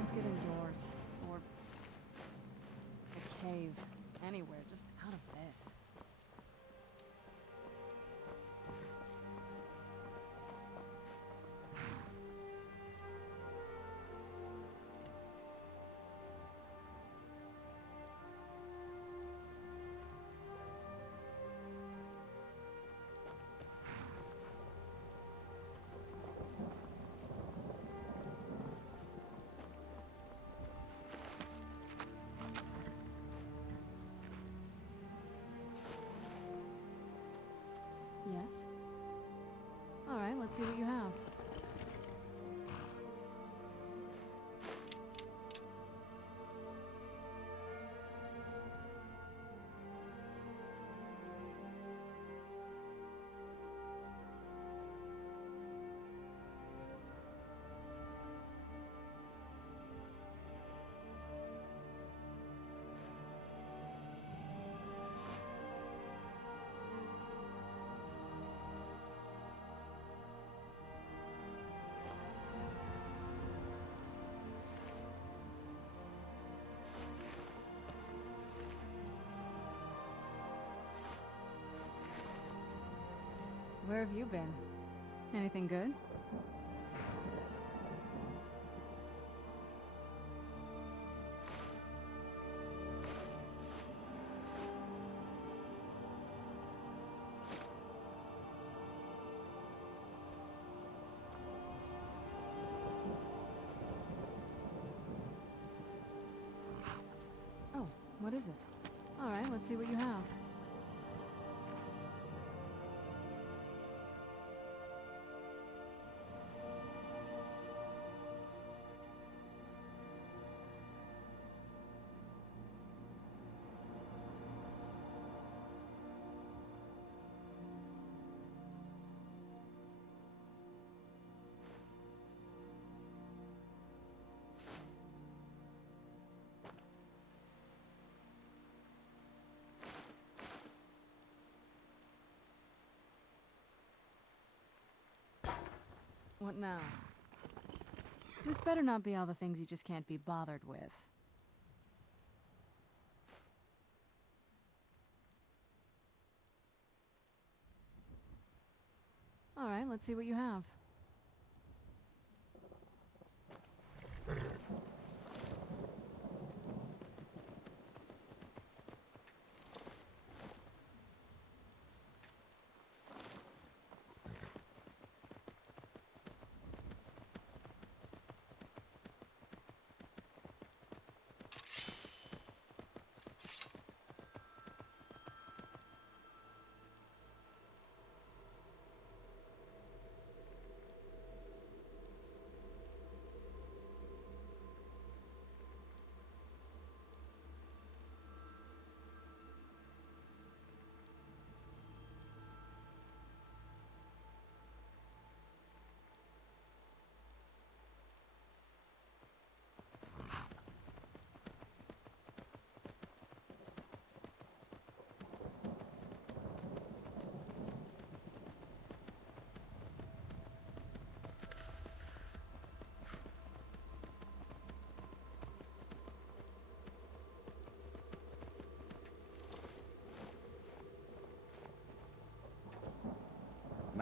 Let's get indoors. Or a cave. Anywhere, just out of this. Yes? Alright, let's see what you have. Where have you been? Anything good? Oh, what is it? Alright, let's see what you have. What now? This better not be all the things you just can't be bothered with. Alright, let's see what you have.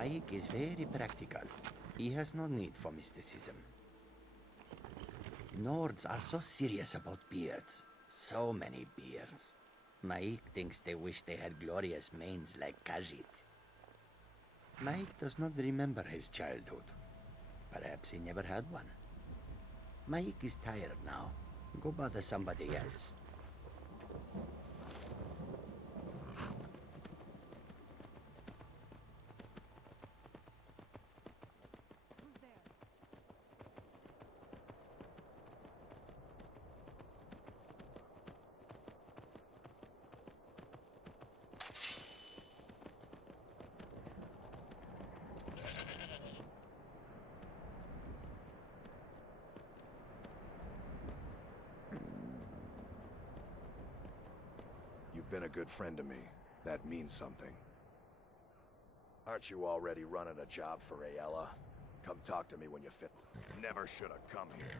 Mike is very practical. He has no need for mysticism. Nords are so serious about beards. So many beards. Mike thinks they wish they had glorious manes like Khajiit. Mike does not remember his childhood. Perhaps he never had one. Mike is tired now. Go bother somebody else. Who's there? You've been a good friend to me. That means something. Aren't you already running a job for Ayala? Come talk to me when you fit. Never should have come here.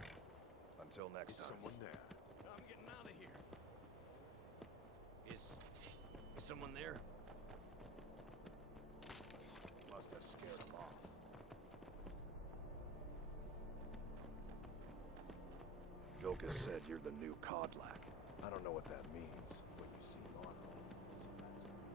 Until next time. Someone there. I'm getting out of here. Is someone there? Must have scared him off. Vilkas said you're the new Kodlak. I don't know what that means. When you see Normal, so that's it.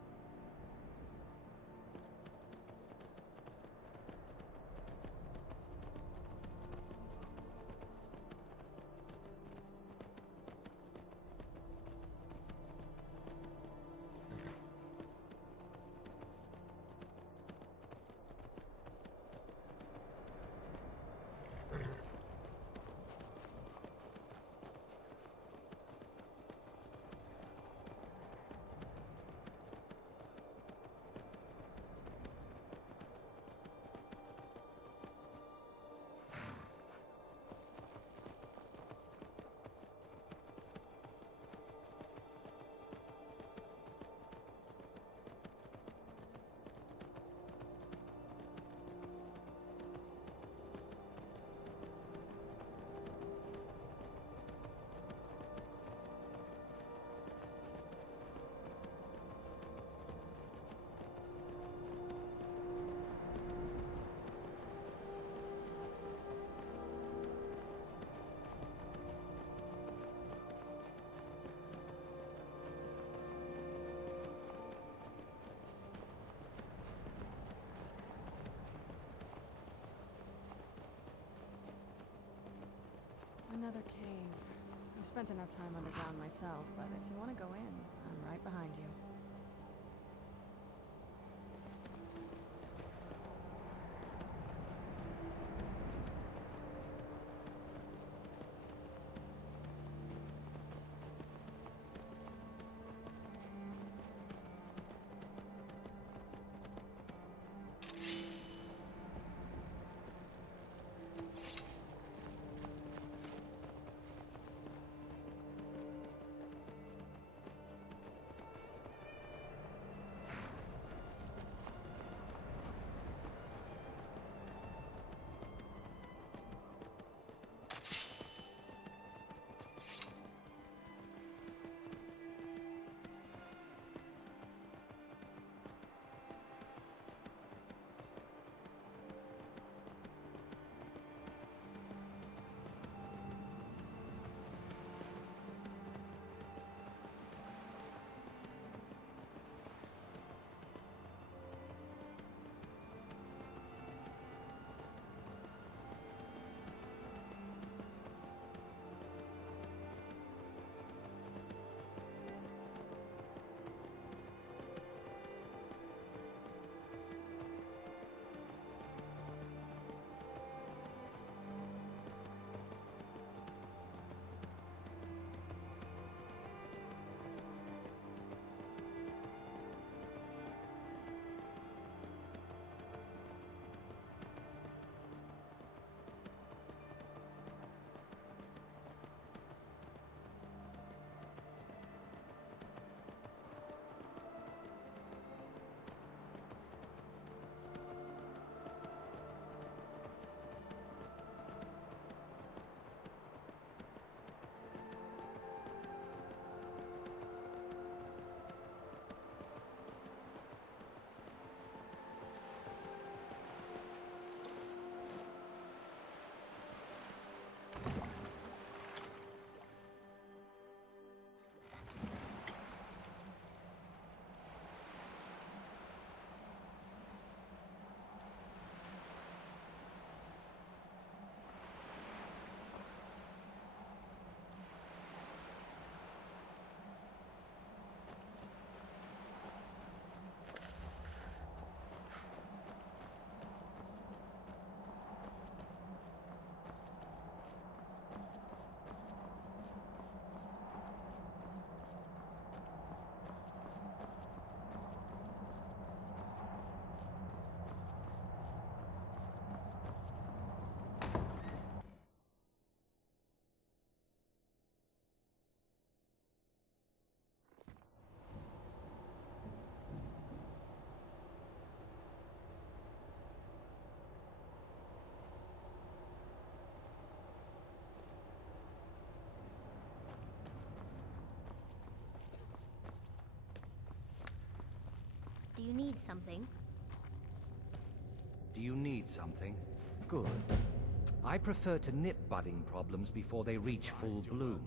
Another cave. I've spent enough time underground myself, but if you want to go in, I'm right behind you. you need something? Do you need something? Good. I prefer to nip budding problems before they reach full bloom.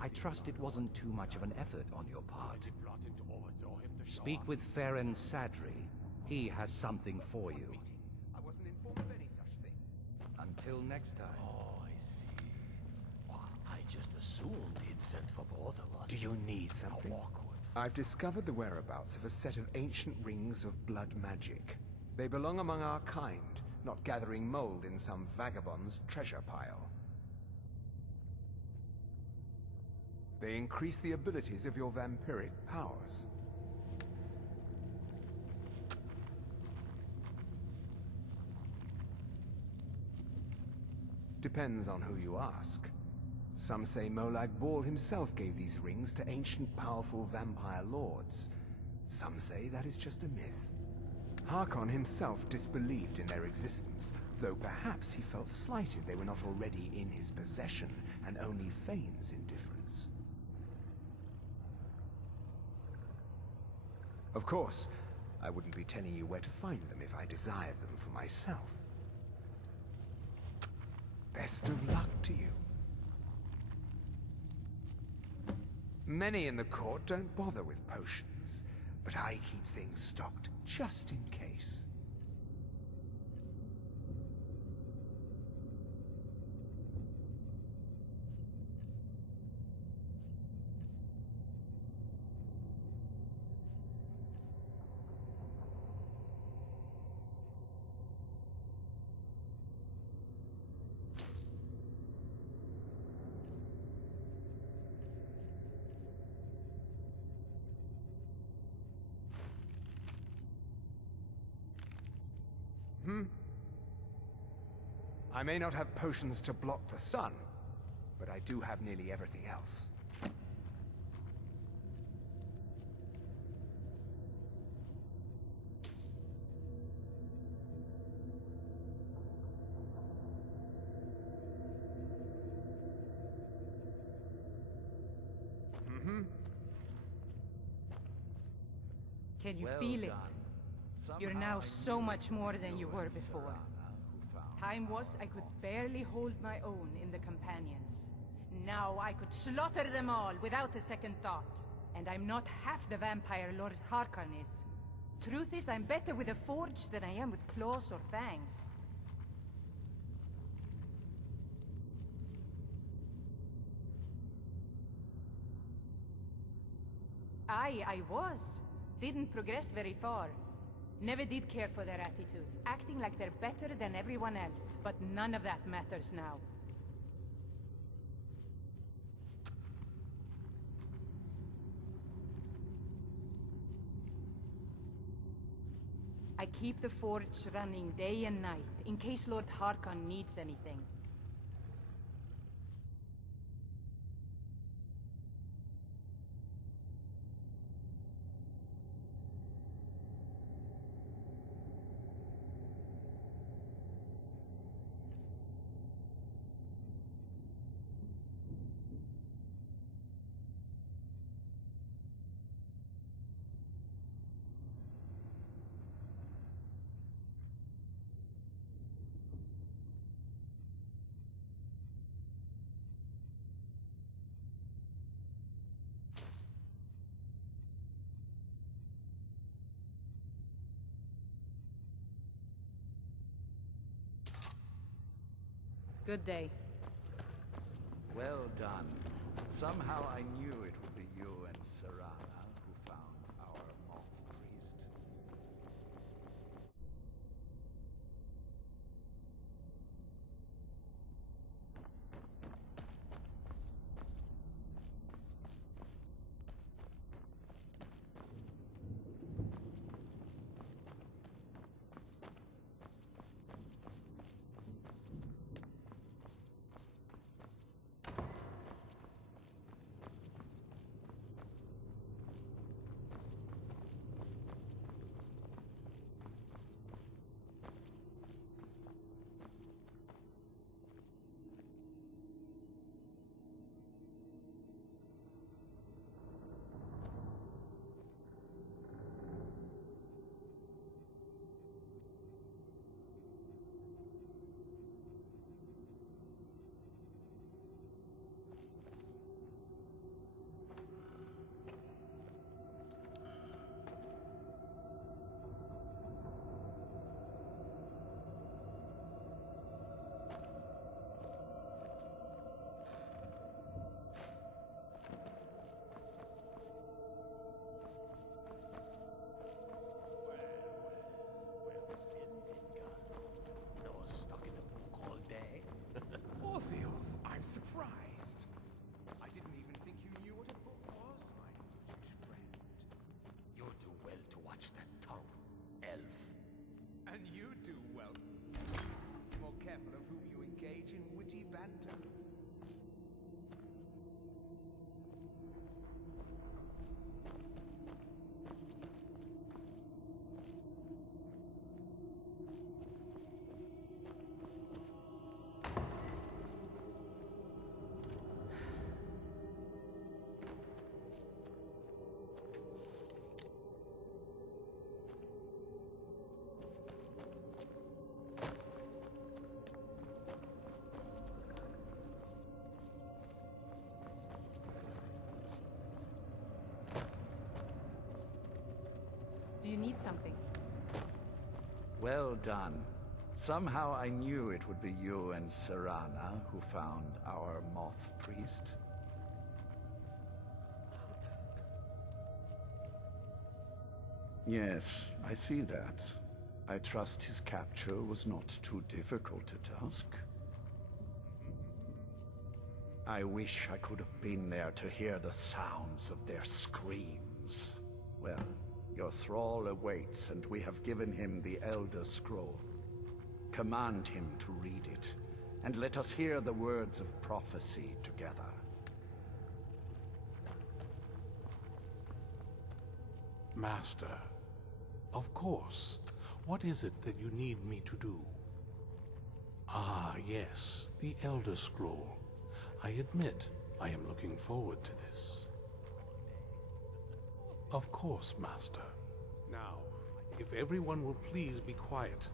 I trust it wasn't too much of an effort on your part. Speak with Farron Sadri. He has something for you. I wasn't informed of any such thing. Until next time. Oh, I see. I just assumed he'd sent for both of us. Do you need something? How awkward. I've discovered the whereabouts of a set of ancient rings of blood magic. They belong among our kind, not gathering mold in some vagabond's treasure pile. They increase the abilities of your vampiric powers. Depends on who you ask. Some say Molag Bal himself gave these rings to ancient powerful vampire lords. Some say that is just a myth. Harkon himself disbelieved in their existence, though perhaps he felt slighted they were not already in his possession and only feigns indifference. Of course, I wouldn't be telling you where to find them if I desired them for myself. Best of luck to you. Many in the court don't bother with potions, but I keep things stocked just in case. I may not have potions to block the sun, but I do have nearly everything else. Can you Well feel it? done. You're Somehow now I so knew much more than you and were before. Serana who found Time was I could barely hold my own in the Companions. Now I could slaughter them all without a second thought. And I'm not half the vampire Lord Harkon is. Truth is, I'm better with a forge than I am with claws or fangs. I was. Didn't progress very far. Never did care for their attitude, acting like they're better than everyone else. But none of that matters now. I keep the forge running day and night, in case Lord Harkon needs anything. Good day. Well done. Somehow I knew it would be you and Serana who found our moth priest. Santa. Do you need something? Well done. Somehow I knew it would be you and Serana who found our moth priest. Yes, I see that. I trust his capture was not too difficult a task. I wish I could have been there to hear the sounds of their screams. Well, your thrall awaits, and we have given him the Elder Scroll. Command him to read it, and let us hear the words of prophecy together. Master, of course. What is it that you need me to do? Ah, yes, the Elder Scroll. I admit, I am looking forward to this. Of course, Master. Now, if everyone will please be quiet,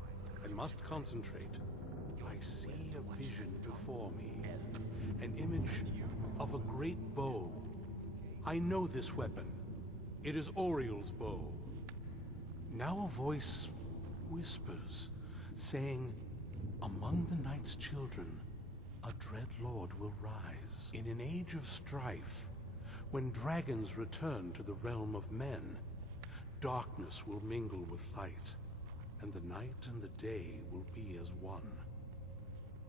I must concentrate. I see a vision before me. An image of a great bow. I know this weapon. It is Oriel's bow. Now a voice whispers, saying, among the night's children, a dread lord will rise. In an age of strife, when dragons return to the realm of men, darkness will mingle with light, and the night and the day will be as one.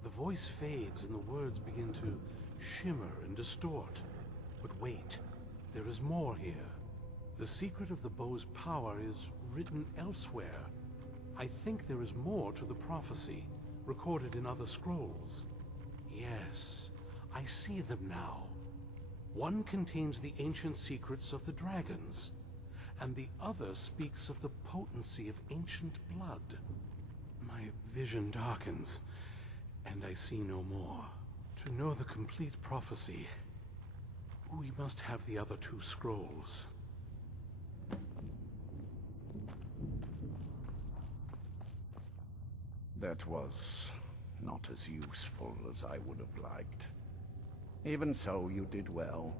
The voice fades and the words begin to shimmer and distort. But wait, there is more here. The secret of the bow's power is written elsewhere. I think there is more to the prophecy, recorded in other scrolls. Yes, I see them now. One contains the ancient secrets of the dragons, and the other speaks of the potency of ancient blood. My vision darkens, and I see no more. To know the complete prophecy, we must have the other two scrolls. That was not as useful as I would have liked. Even so, you did well.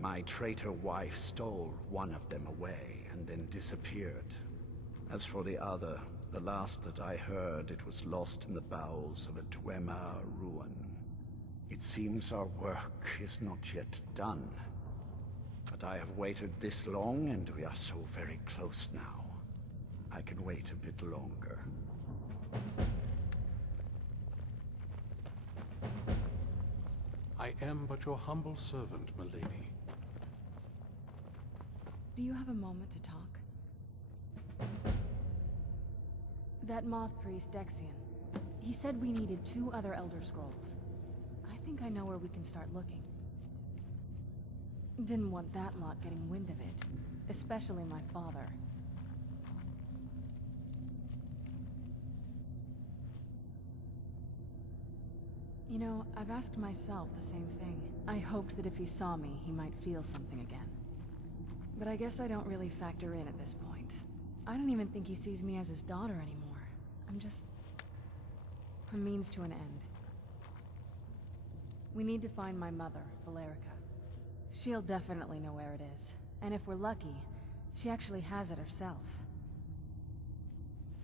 My traitor wife stole one of them away and then disappeared. As for the other, the last that I heard, it was lost in the bowels of a Dwemer ruin. It seems our work is not yet done. But I have waited this long, and we are so very close now. I can wait a bit longer. I am but your humble servant, milady. Do you have a moment to talk? That moth priest, Dexian. He said we needed 2 other Elder Scrolls. I think I know where we can start looking. Didn't want that lot getting wind of it. Especially my father. You know, I've asked myself the same thing. I hoped that if he saw me, he might feel something again. But I guess I don't really factor in at this point. I don't even think he sees me as his daughter anymore. I'm just a means to an end. We need to find my mother, Valerica. She'll definitely know where it is. And if we're lucky, she actually has it herself.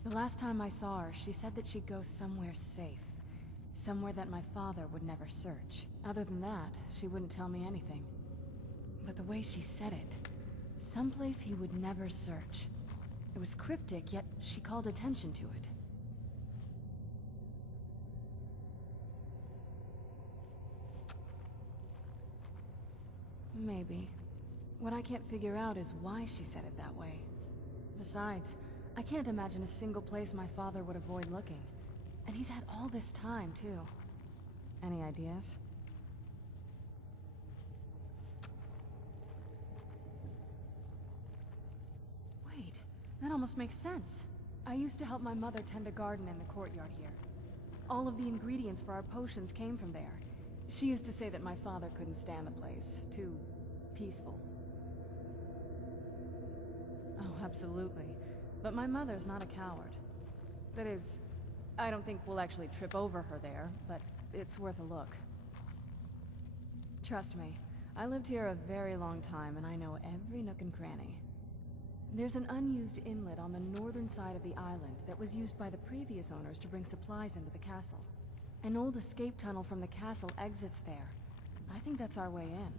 The last time I saw her, she said that she'd go somewhere safe. Somewhere that my father would never search. Other than that, she wouldn't tell me anything. But the way she said it, someplace he would never search. It was cryptic, yet she called attention to it. Maybe. What I can't figure out is why she said it that way. Besides, I can't imagine a single place my father would avoid looking. And he's had all this time, too. Any ideas? Wait, that almost makes sense. I used to help my mother tend a garden in the courtyard here. All of the ingredients for our potions came from there. She used to say that my father couldn't stand the place. Too peaceful. Oh, absolutely. But my mother's not a coward. That is, I don't think we'll actually trip over her there, but it's worth a look. Trust me, I lived here a very long time and I know every nook and cranny. There's an unused inlet on the northern side of the island that was used by the previous owners to bring supplies into the castle. An old escape tunnel from the castle exits there. I think that's our way in.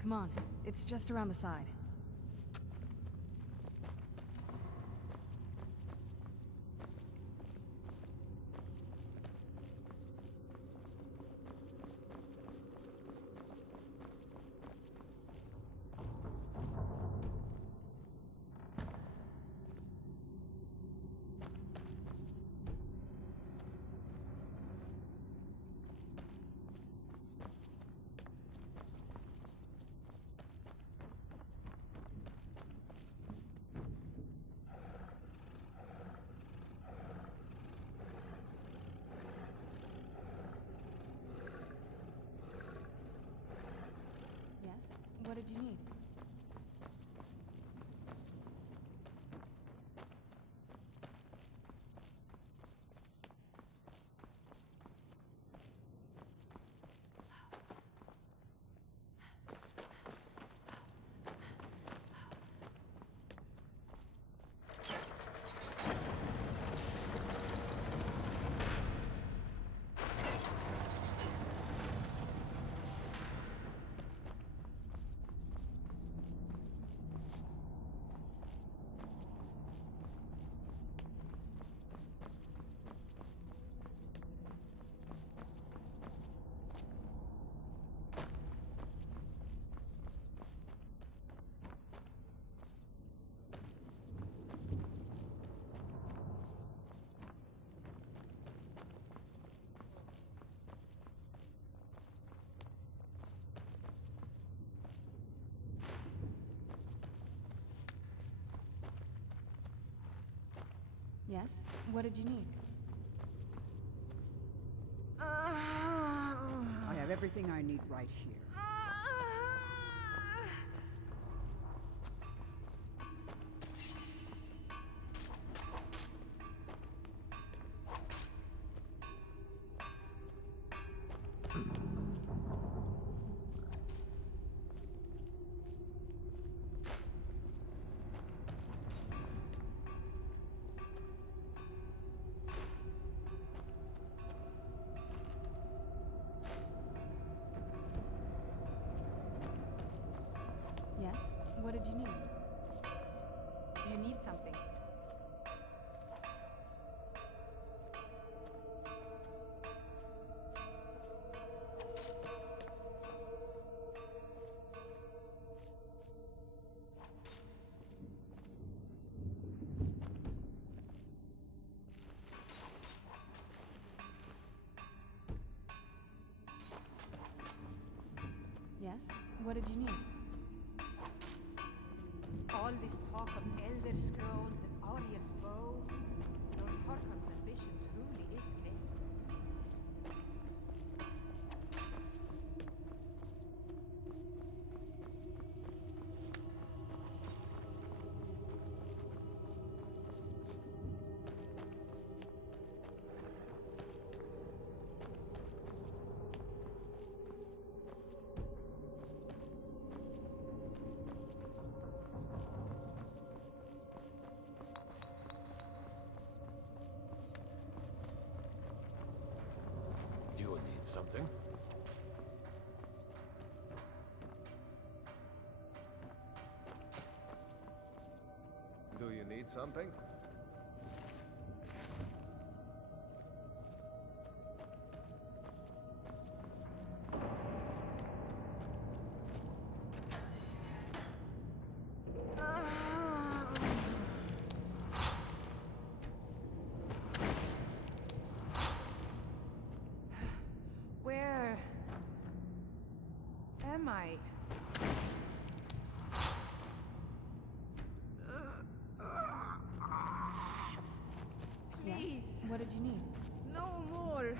Come on, it's just around the side. What did you need? Yes? What did you need? I have everything I need right here. Yes? What did you need? Do you need something? Yes? What did you need? All this talk of Elder Scrolls and Oriel's bow, Lord Harkon's ambition truly is great. Do you need something? Do you need something? am I? Please. Yes? What did you need? No more.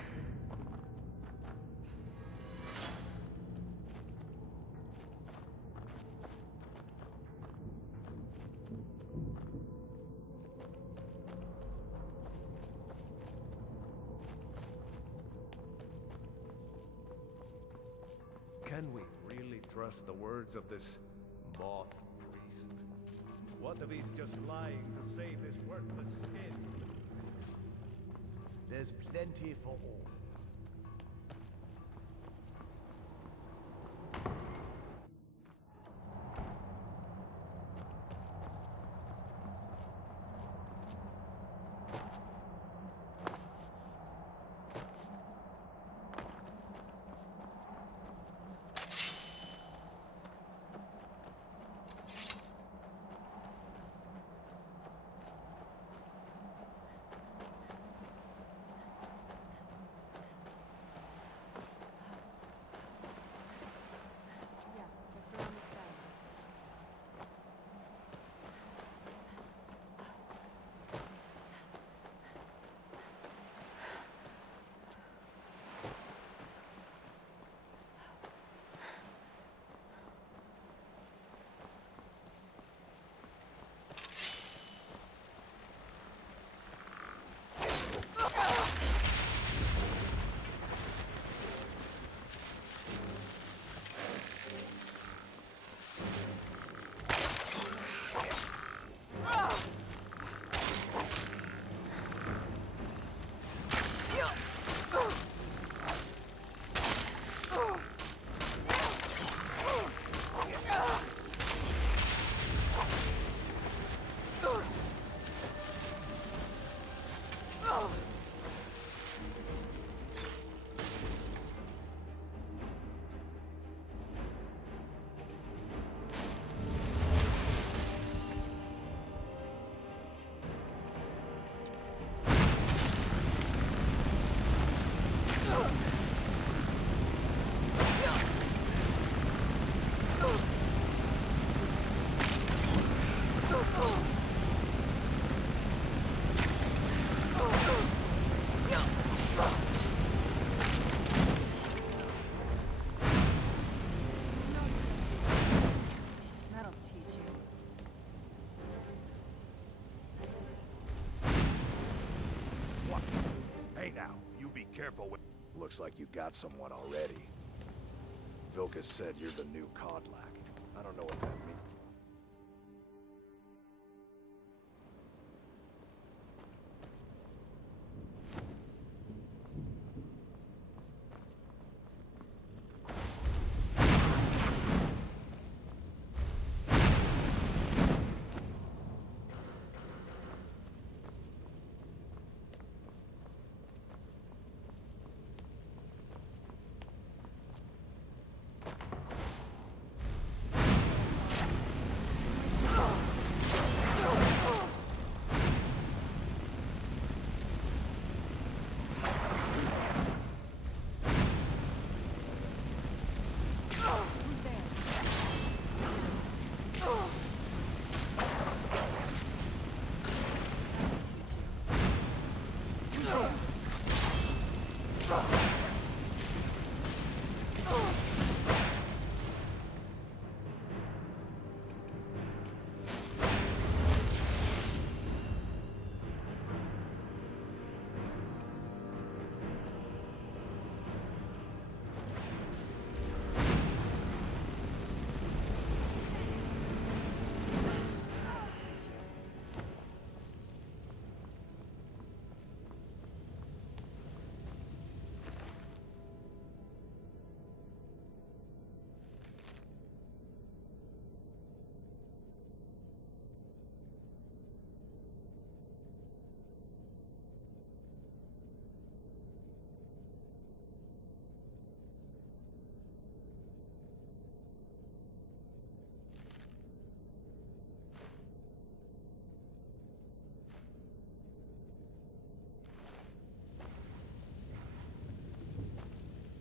Can we really trust the words of this moth priest? What if he's just lying to save his worthless skin? There's plenty for all. Yeah, just around this bend. That'll teach you. What? Hey now, you be careful with... Looks like you got someone already. Vilkas said you're the new Kodlak. I don't know what that means.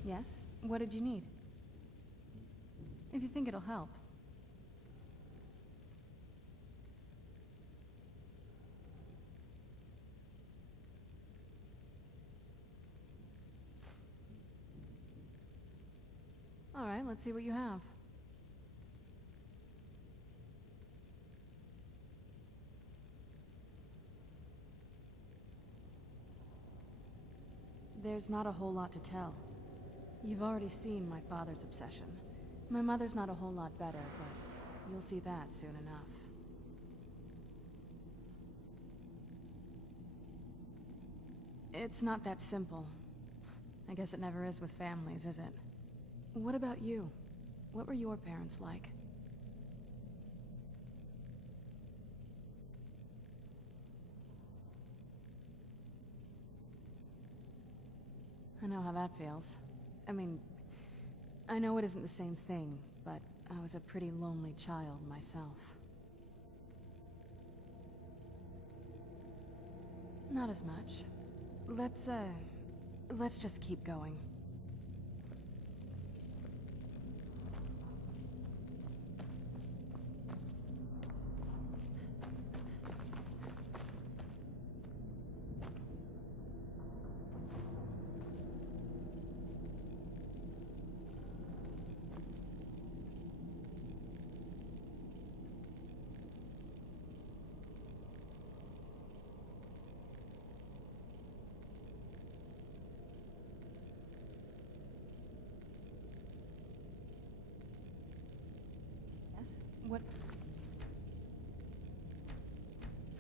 Yes? What did you need? if you think it'll help. All right, let's see what you have. There's not a whole lot to tell. You've already seen my father's obsession. My mother's not a whole lot better, but you'll see that soon enough. It's not that simple. I guess it never is with families, is it? What about you? What were your parents like? I know how that feels. I mean, I know it isn't the same thing, but I was a pretty lonely child myself. Not as much. Let's just keep going. What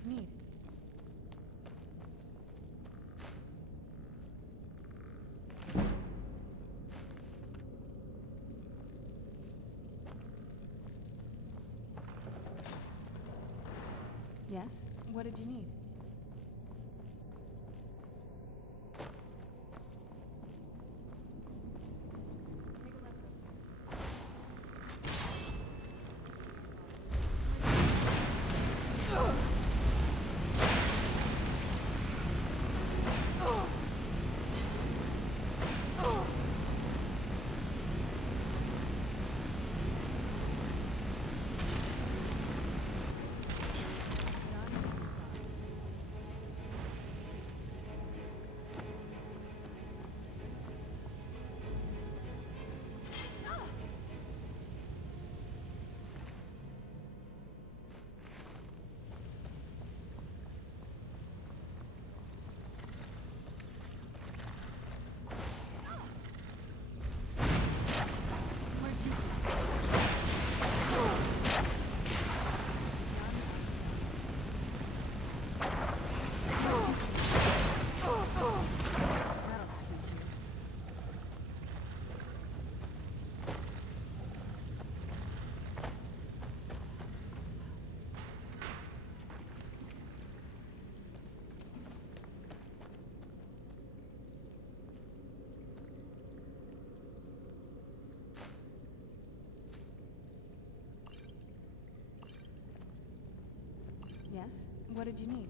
you need? Yes? What did you need? Yes? What did you need?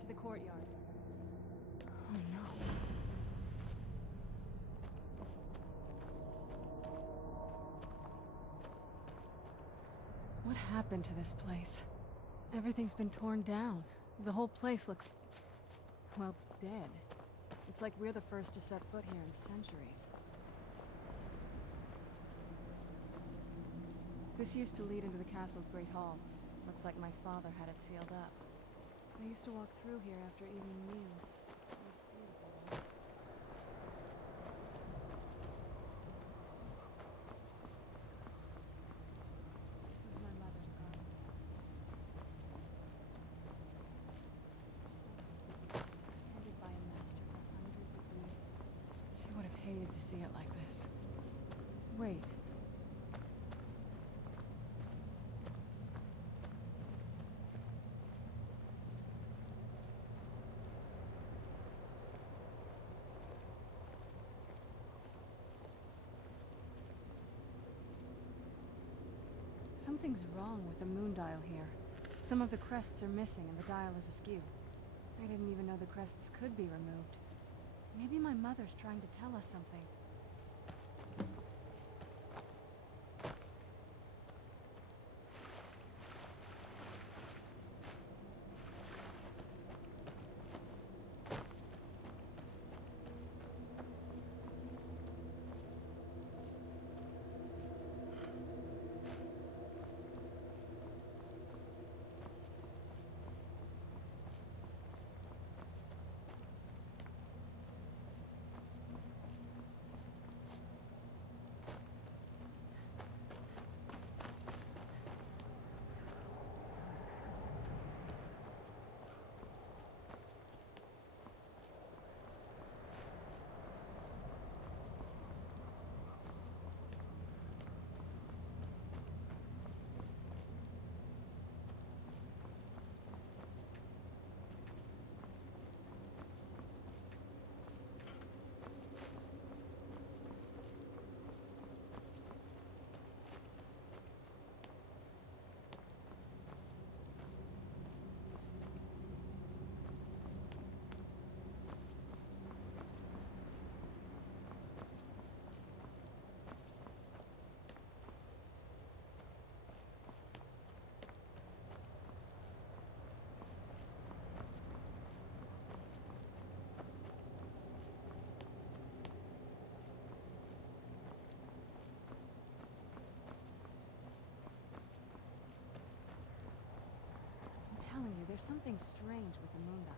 to the courtyard. Oh no. What happened to this place? Everything's been torn down. The whole place looks, well, dead. It's like we're the first to set foot here in centuries. This used to lead into the castle's great hall. Looks like my father had it sealed up. I used to walk through here after evening meals. It was beautiful once. This was my mother's garden. It's tended by a master for hundreds of years. She would have hated to see it like this. Wait. Something's wrong with the moon dial here. Some of the crests are missing and the dial is askew. I didn't even know the crests could be removed. Maybe my mother's trying to tell us something. I'm telling you, there's something strange with the moon dial.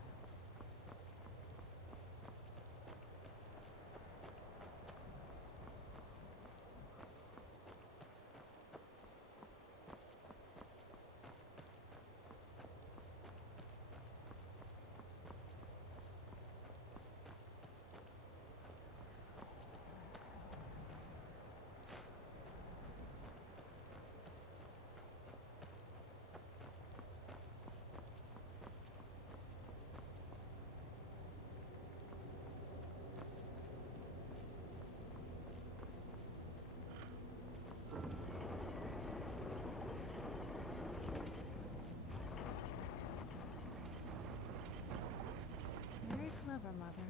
Clever, Mother.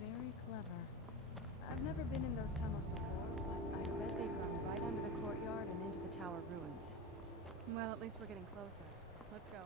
Very clever. I've never been in those tunnels before, but I bet they run right under the courtyard and into the tower ruins. Well, at least we're getting closer. Let's go.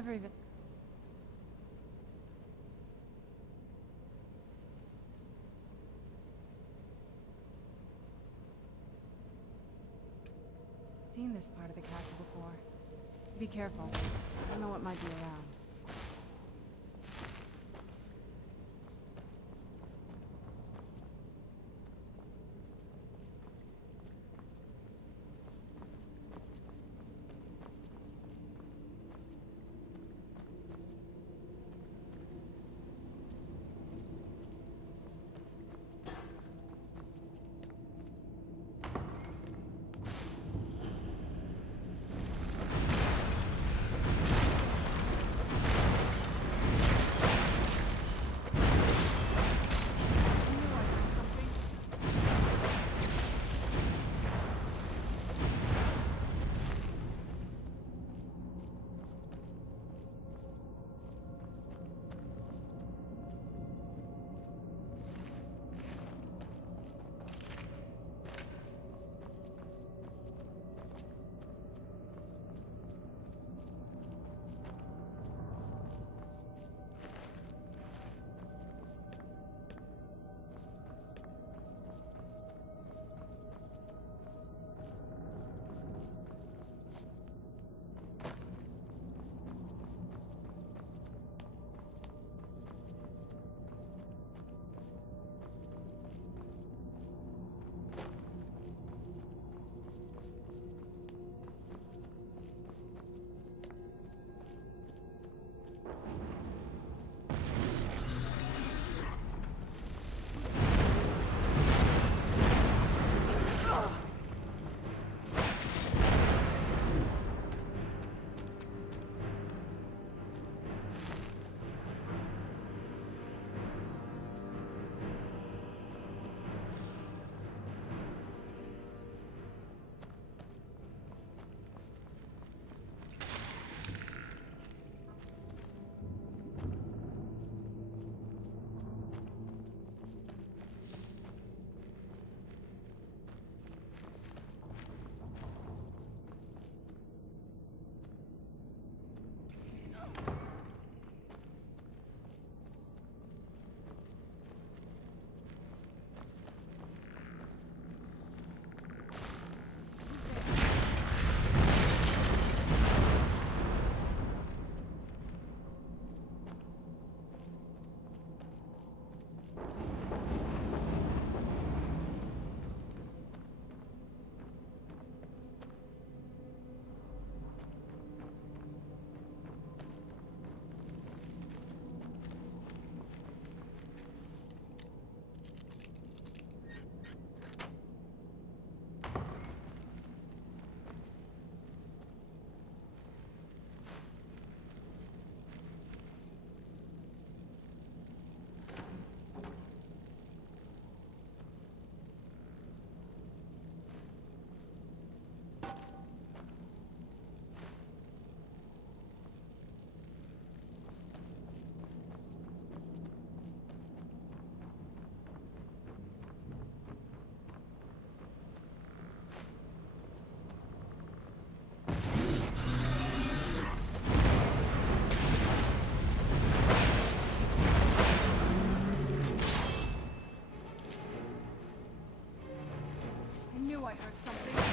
never even... seen this part of the castle before. Be careful. I don't know what might be around. I heard something.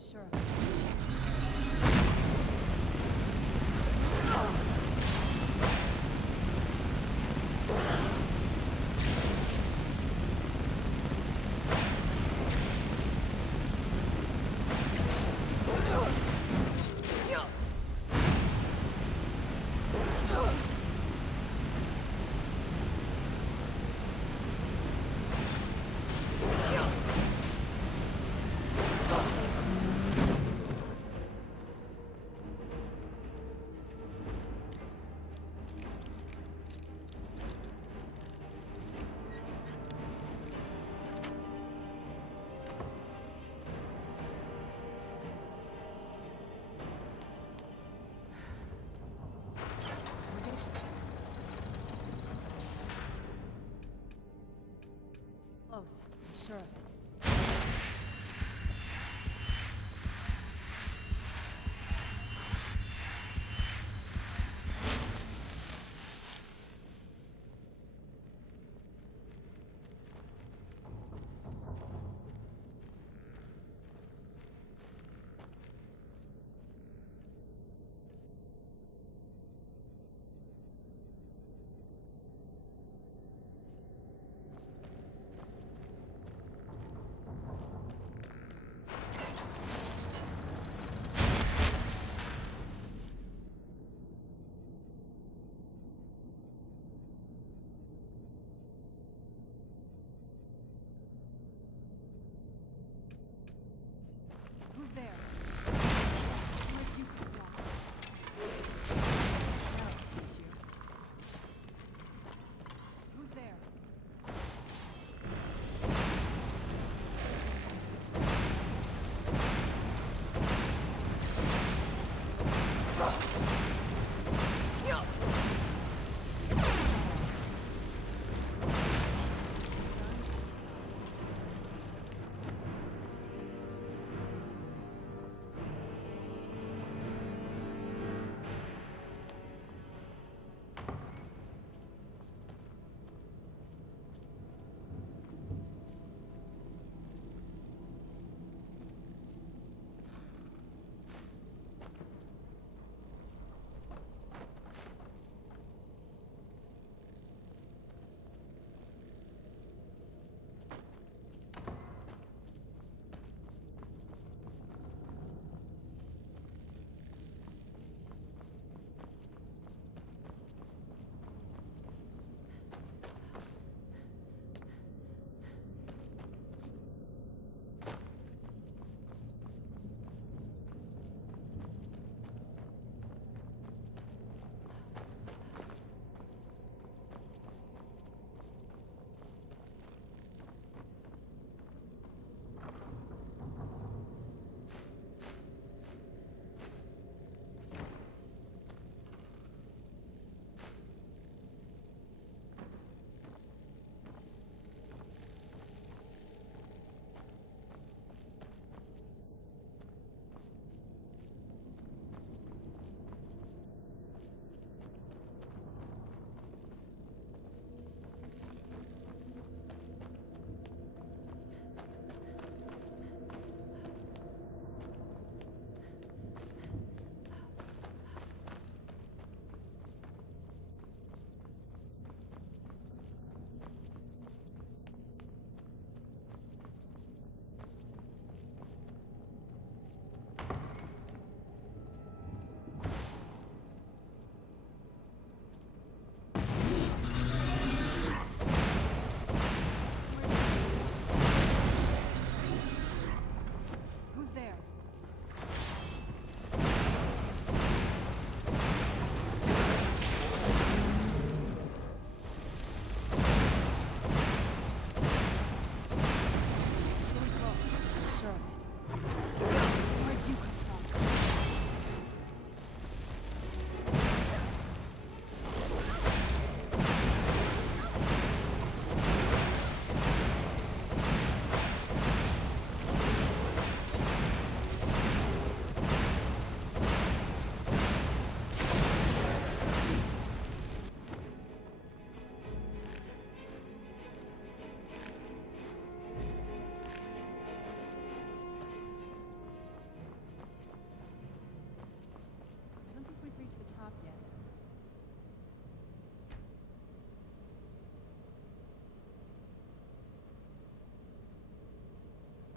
sure of it. Close, I'm sure of it.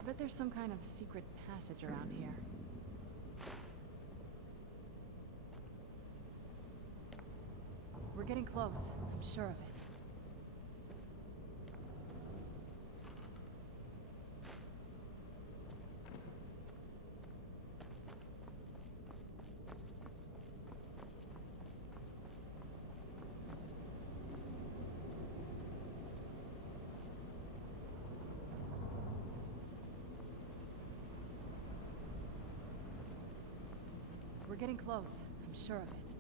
Bet there's some kind of secret passage around here. We're getting close, I'm sure of it. We're getting close, I'm sure of it.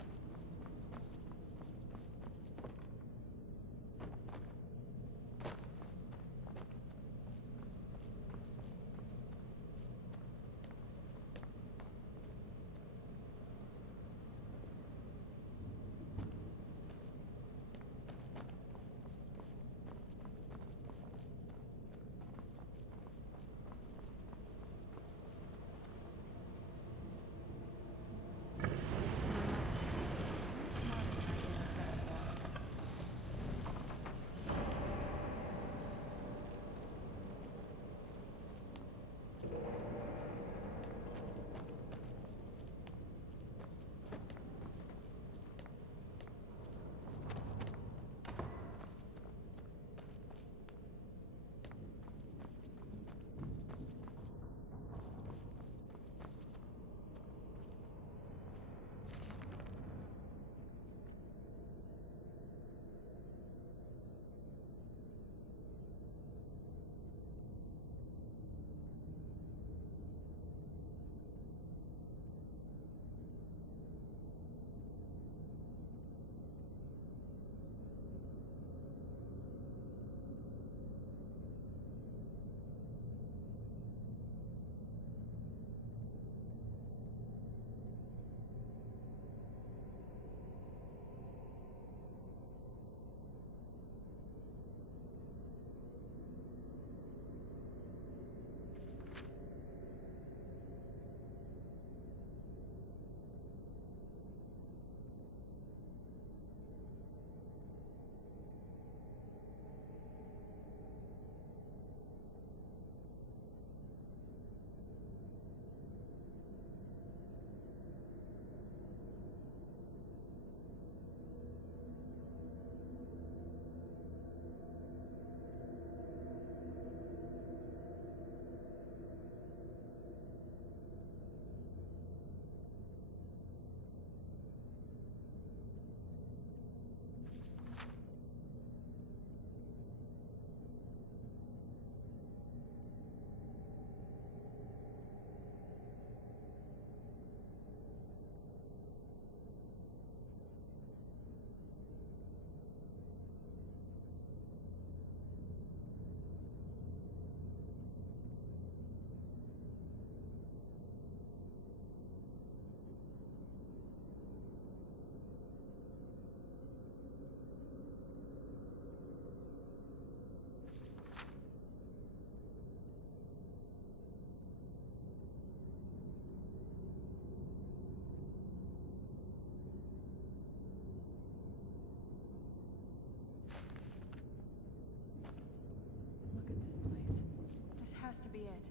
Has to be it.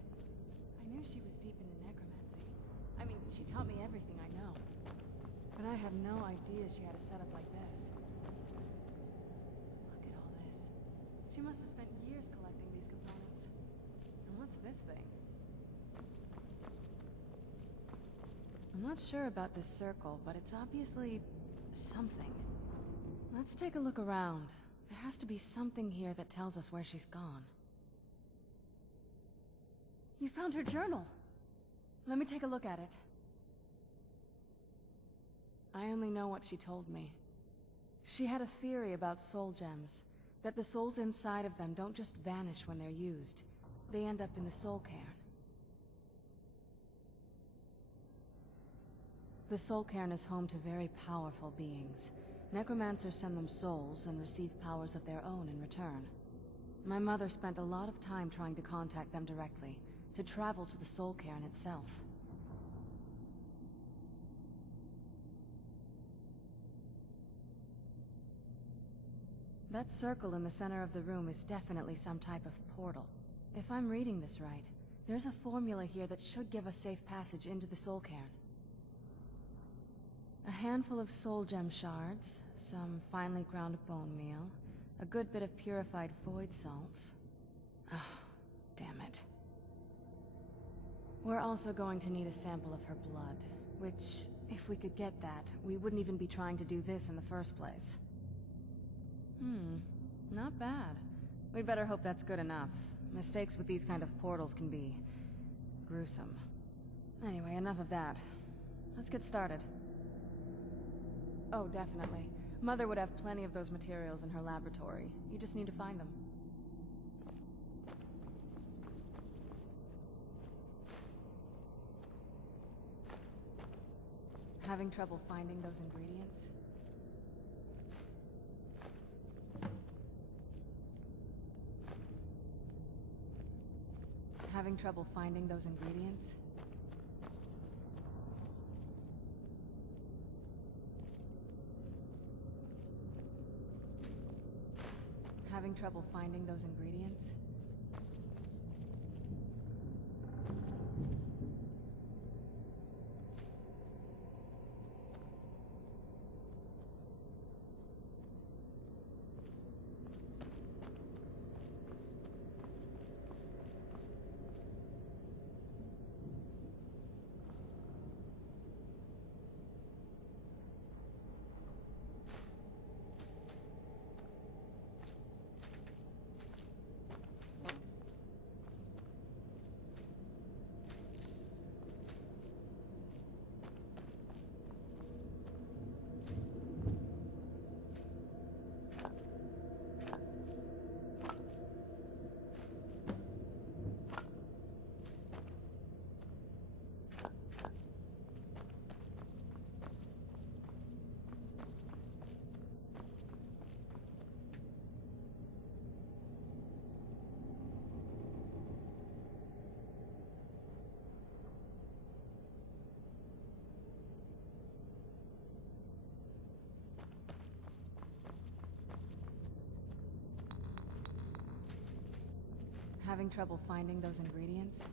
I knew she was deep into necromancy. I mean, she taught me everything I know. But I had no idea she had a setup like this. Look at all this. She must have spent years collecting these components. And what's this thing? I'm not sure about this circle, but it's obviously something. Let's take a look around. There has to be something here that tells us where she's gone. You found her journal. Let me take a look at it. I only know what she told me. She had a theory about soul gems, that the souls inside of them don't just vanish when they're used. They end up in the soul cairn. The soul cairn is home to very powerful beings. Necromancers send them souls and receive powers of their own in return. My mother spent a lot of time trying to contact them directly, to travel to the soul cairn itself. That circle in the center of the room is definitely some type of portal. If I'm reading this right, There's a formula here that should give us safe passage into the soul cairn. A handful of soul gem shards, some finely ground bone meal, a good bit of purified void salts. Oh, damn it. We're also going to need a sample of her blood, which, if we could get that, we wouldn't even be trying to do this in the first place. Not bad. We'd better hope that's good enough. Mistakes with these kind of portals can be gruesome. Anyway, enough of that. Let's get started. Oh, definitely. Mother would have plenty of those materials in her laboratory. You just need to find them. Having trouble finding those ingredients? Having trouble finding those ingredients? Having trouble finding those ingredients? Having trouble finding those ingredients?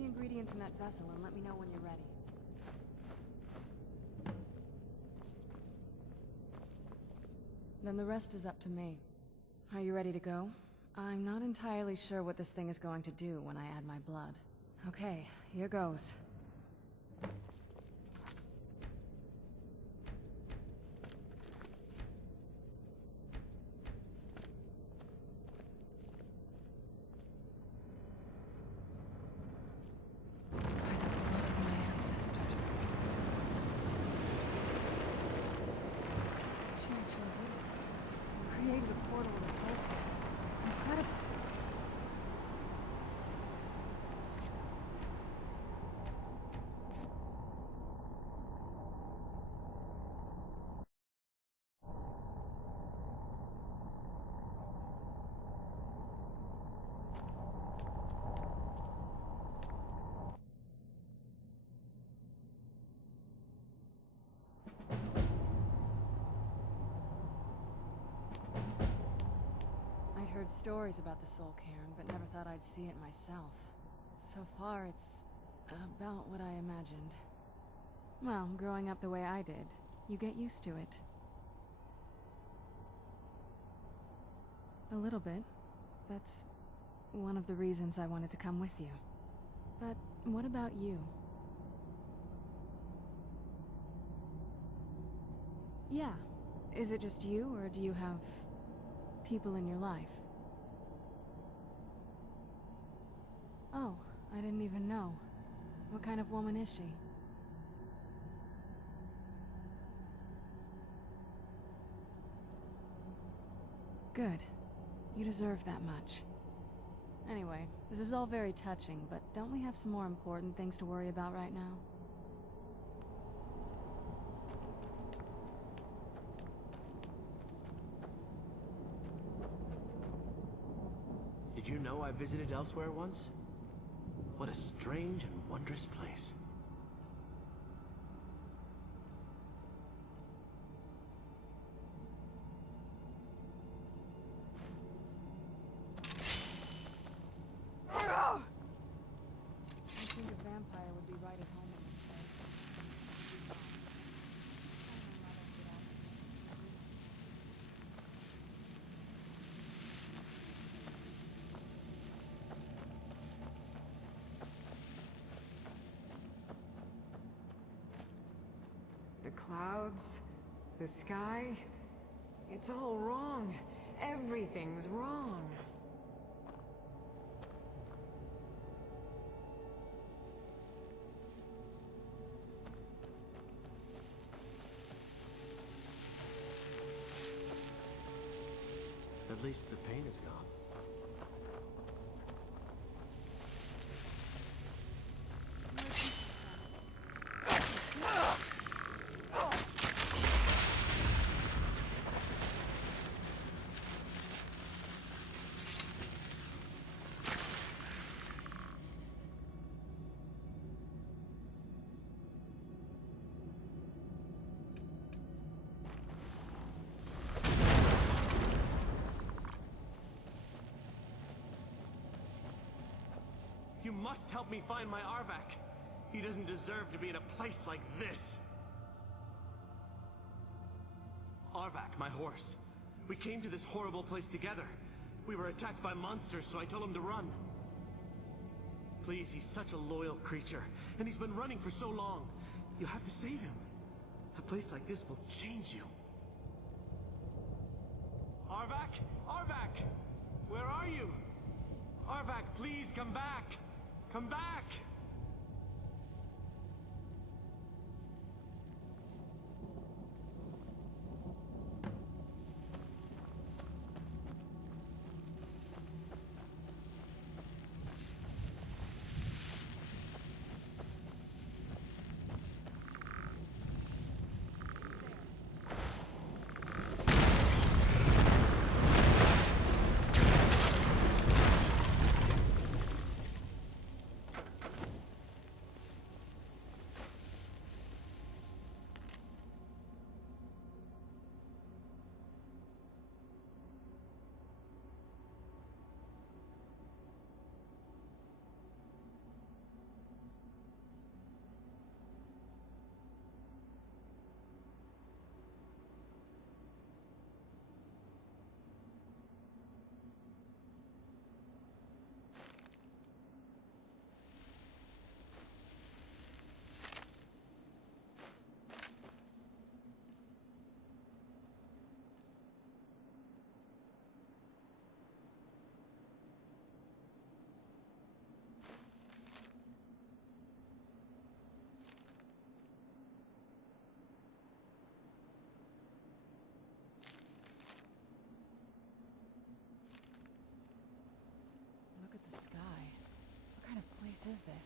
Ingredients in that vessel and let me know when you're ready. Then the rest is up to me. Are you ready to go? I'm not entirely sure what this thing is going to do when I add my blood. Okay, here goes. I'd heard stories about the Soul Cairn, but never thought I'd see it myself. So far, it's about what I imagined. Well, growing up the way I did, you get used to it. A little bit. That's one of the reasons I wanted to come with you. But what about you? Yeah. Is it just you, or do you have people in your life? Oh, I didn't even know. What kind of woman is she? Good. You deserve that much. Anyway, this is all very touching, but don't we have some more important things to worry about right now? Did you know I visited elsewhere once? What a strange and wondrous place. I think a vampire would be right at home in this place. The clouds, the sky, it's all wrong. Everything's wrong. At least the pain is gone. You must help me find my Arvak. He doesn't deserve to be in a place like this. Arvak, my horse. We came to this horrible place together. We were attacked by monsters, so I told him to run. Please, he's such a loyal creature, and he's been running for so long. You have to save him. A place like this will change you. Arvak? Arvak! Where are you? Arvak, please come back! Come back! Look at the sky. What kind of place is this?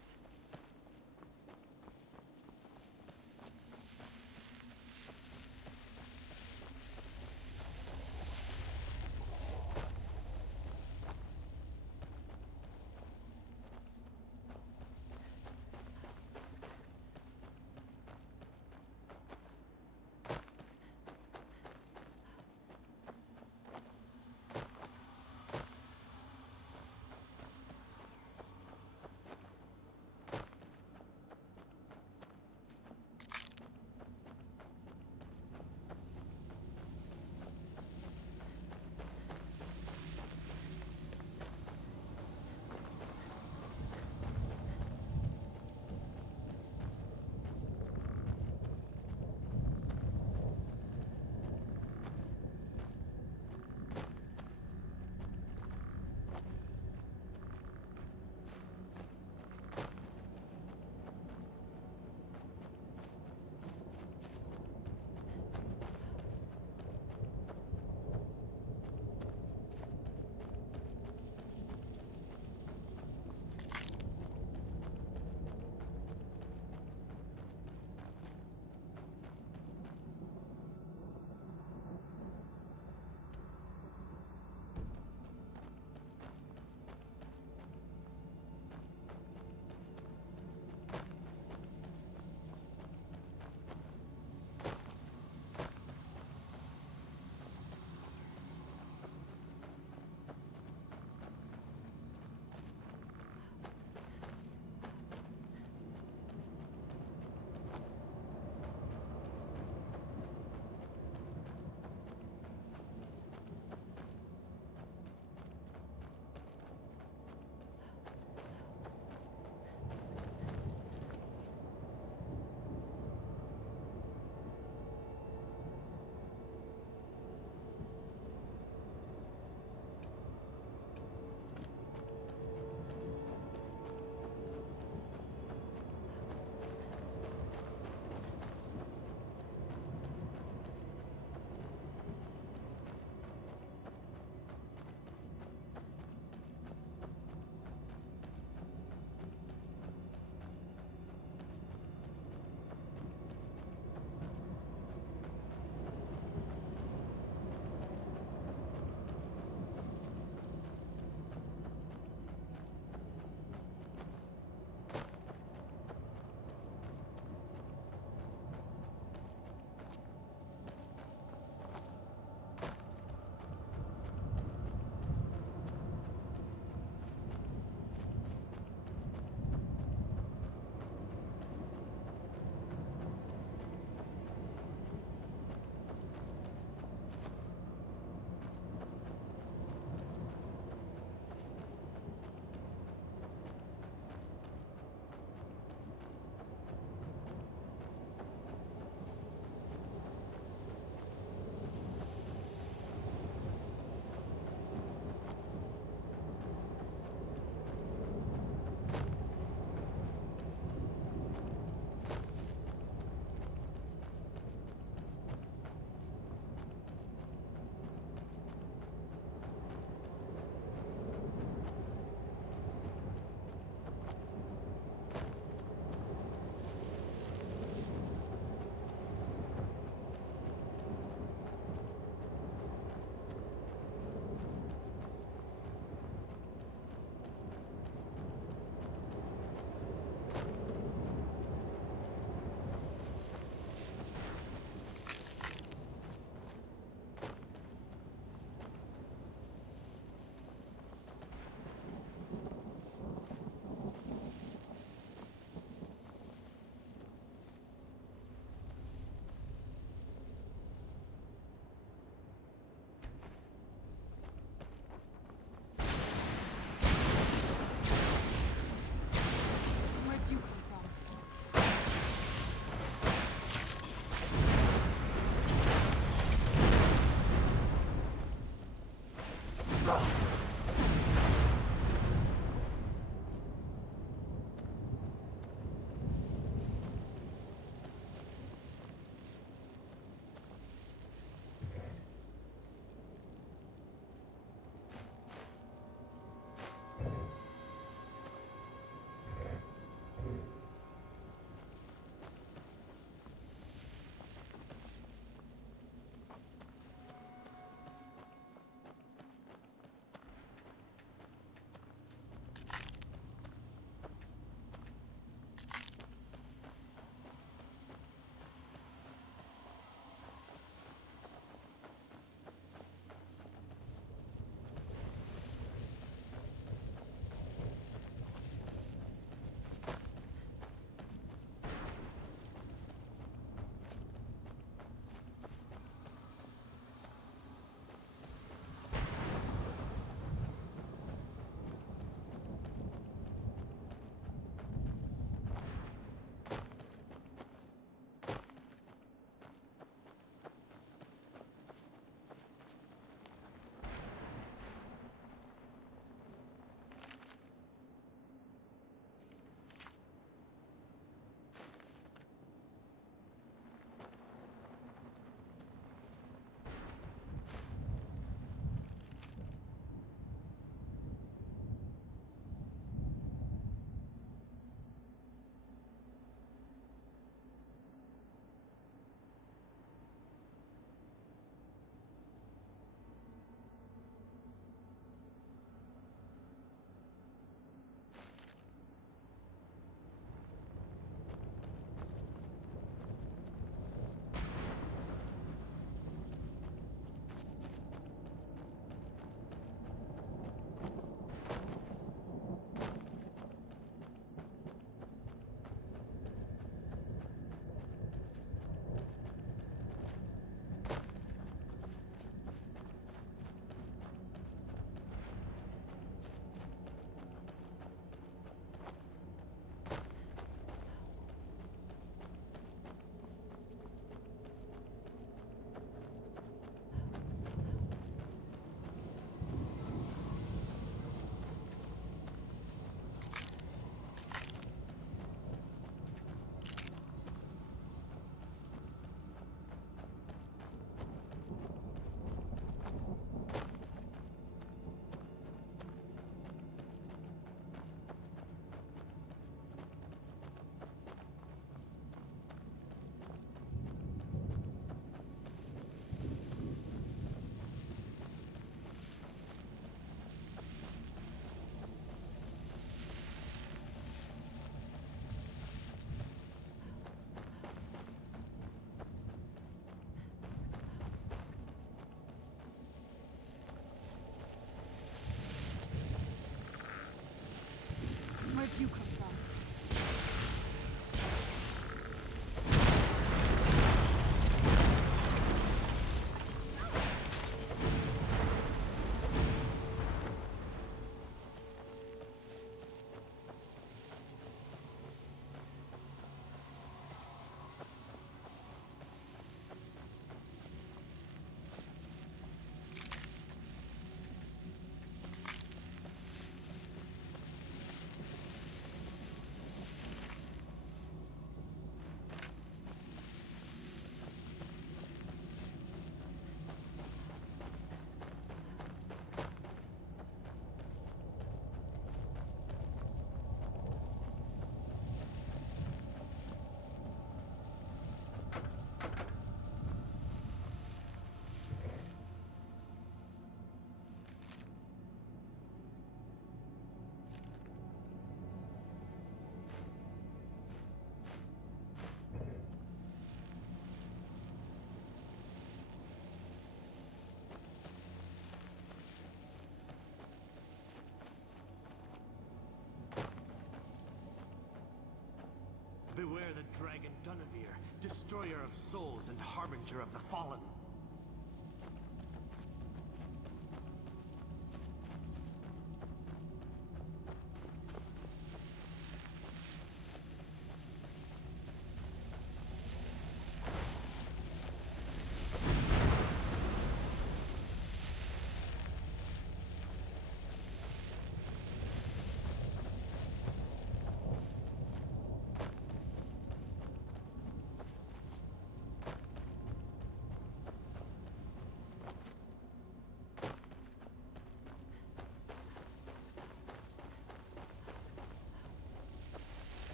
Beware the dragon Dunavir, destroyer of souls and harbinger of the fallen.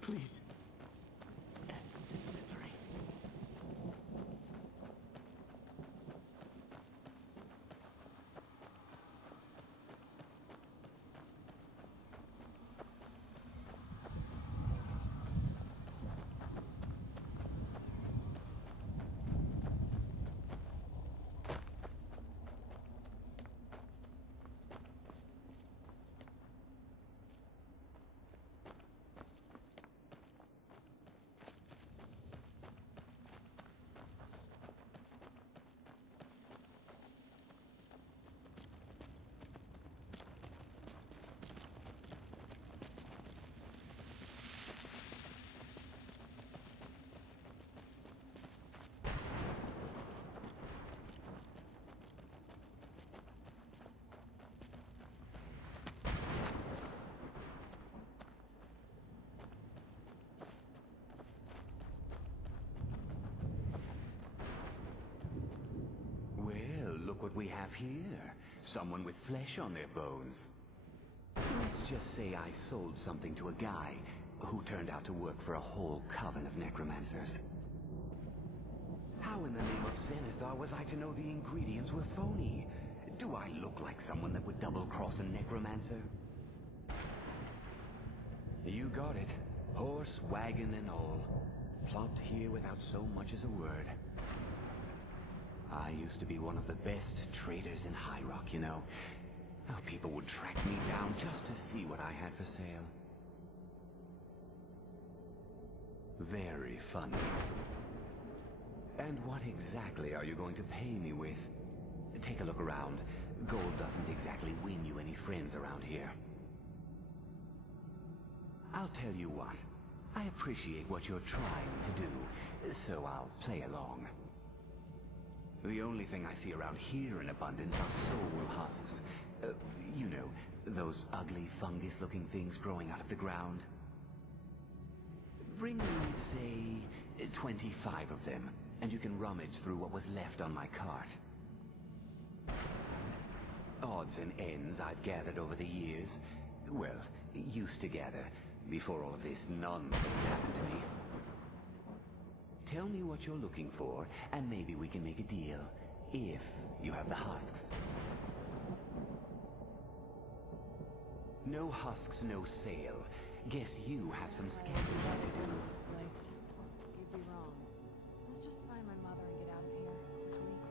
Please. End this misery. Look what we have here. Someone with flesh on their bones. Let's just say I sold something to a guy who turned out to work for a whole coven of necromancers. How in the name of Zenithar was I to know the ingredients were phony? Do I look like someone that would double-cross a necromancer? You got it. Horse, wagon, and all. Plopped here without so much as a word. I used to be one of the best traders in High Rock, you know. How people would track me down just to see what I had for sale. Very funny. And what exactly are you going to pay me with? Take a look around. Gold doesn't exactly win you any friends around here. I'll tell you what. I appreciate what you're trying to do, so I'll play along. The only thing I see around here in abundance are soul husks. You know, those ugly fungus-looking things growing out of the ground. Bring me, say, 25 of them, and you can rummage through what was left on my cart. Odds and ends I've gathered over the years. Well, used to gather, before all of this nonsense happened to me. Tell me what you're looking for, and maybe we can make a deal, if you have the husks. No husks, no sale. Guess you have some scavenging to do. This place. You'd be wrong. Let's just find my mother and get out of here, quickly.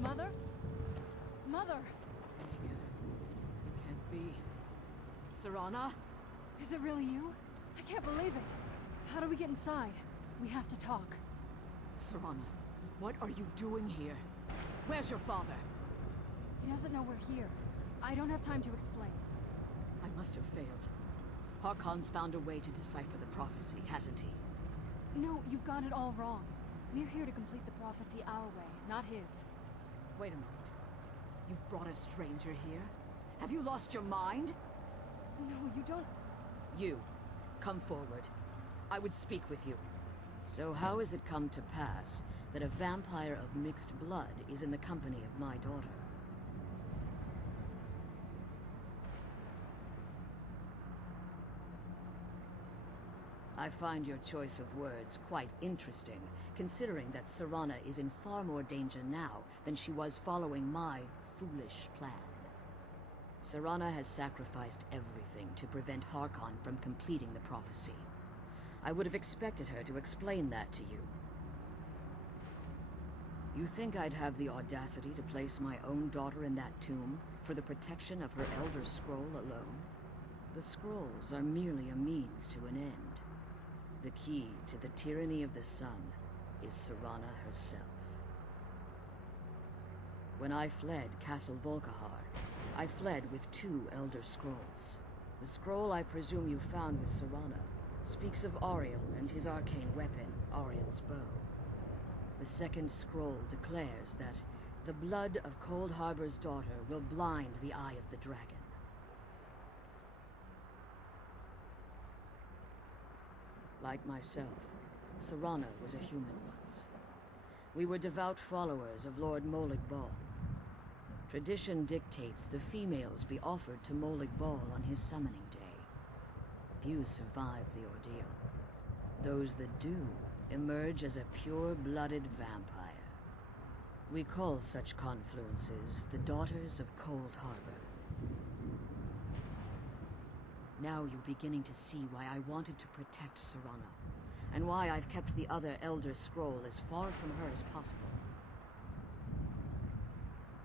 Mother? Mother! It can't be. Serana? Is it really you? I can't believe it. How do we get inside? We have to talk. Serana, what are you doing here? Where's your father? He doesn't know we're here. I don't have time to explain. I must have failed. Harkon's found a way to decipher the prophecy, hasn't he? No, you've got it all wrong. We're here to complete the prophecy our way, not his. Wait a moment. You've brought a stranger here? Have you lost your mind? No, you don't... You, come forward. I would speak with you. So how has it come to pass that a vampire of mixed blood is in the company of my daughter? I find your choice of words quite interesting, considering that Serana is in far more danger now than she was following my foolish plan. Serana has sacrificed everything to prevent Harkon from completing the prophecy. I would have expected her to explain that to you. You think I'd have the audacity to place my own daughter in that tomb for the protection of her Elder Scroll alone? The scrolls are merely a means to an end. The key to the tyranny of the sun is Serana herself. When I fled Castle Volkihar, I fled with 2 Elder Scrolls. The scroll I presume you found with Serana speaks of Auriel and his arcane weapon, Auriel's bow. The second scroll declares that the blood of Cold Harbor's daughter will blind the eye of the dragon. Like myself, Serana was a human once. We were devout followers of Lord Molag Bal. Tradition dictates the females be offered to Molag Bal on his summoning day. Few survive the ordeal. Those that do emerge as a pure-blooded vampire. We call such confluences the Daughters of Cold Harbor. Now you're beginning to see why I wanted to protect Serana, and why I've kept the other Elder Scroll as far from her as possible.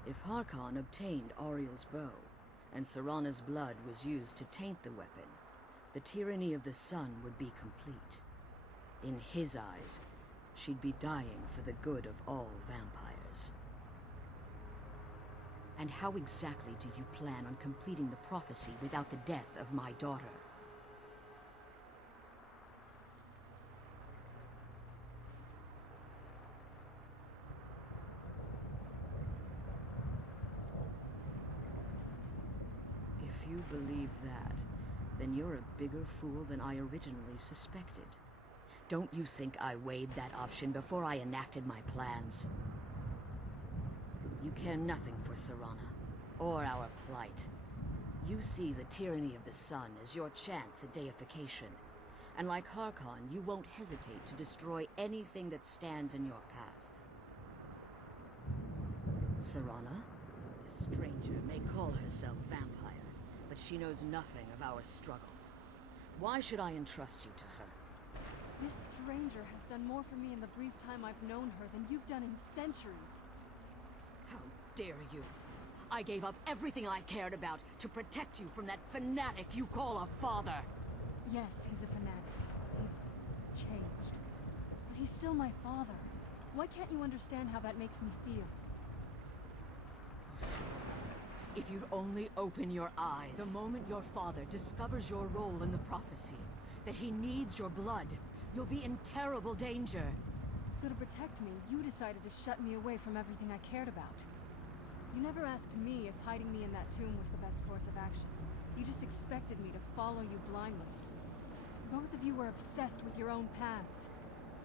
If Harkon obtained Auriel's bow, and Serana's blood was used to taint the weapon, the tyranny of the sun would be complete. In his eyes, she'd be dying for the good of all vampires. And how exactly do you plan on completing the prophecy without the death of my daughter? If you believe that, then you're a bigger fool than I originally suspected. Don't you think I weighed that option before I enacted my plans? You care nothing for Serana, or our plight. You see the tyranny of the sun as your chance at deification. And like Harkon, you won't hesitate to destroy anything that stands in your path. Serana? This stranger may call herself vampire, but she knows nothing of our struggle. Why should I entrust you to her? This stranger has done more for me in the brief time I've known her than you've done in centuries. How dare you! I gave up everything I cared about to protect you from that fanatic you call a father! Yes, he's a fanatic. He's changed. But he's still my father. Why can't you understand how that makes me feel? Oh, Serana, if you'd only open your eyes. The moment your father discovers your role in the prophecy, that he needs your blood, you'll be in terrible danger. So to protect me, you decided to shut me away from everything I cared about. You never asked me if hiding me in that tomb was the best course of action. You just expected me to follow you blindly. Both of you were obsessed with your own paths.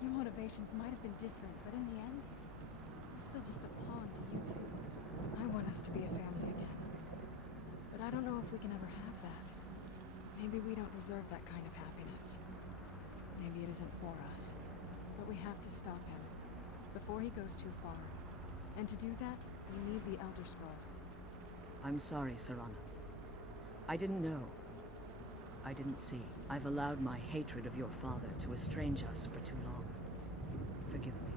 Your motivations might have been different, but in the end, I'm still just a pawn to you two. I want us to be a family again. But I don't know if we can ever have that. Maybe we don't deserve that kind of happiness. Maybe it isn't for us. But we have to stop him, before he goes too far. And to do that, we need the Elder Scroll. I'm sorry, Serana. I didn't know. I didn't see. I've allowed my hatred of your father to estrange us for too long. Forgive me.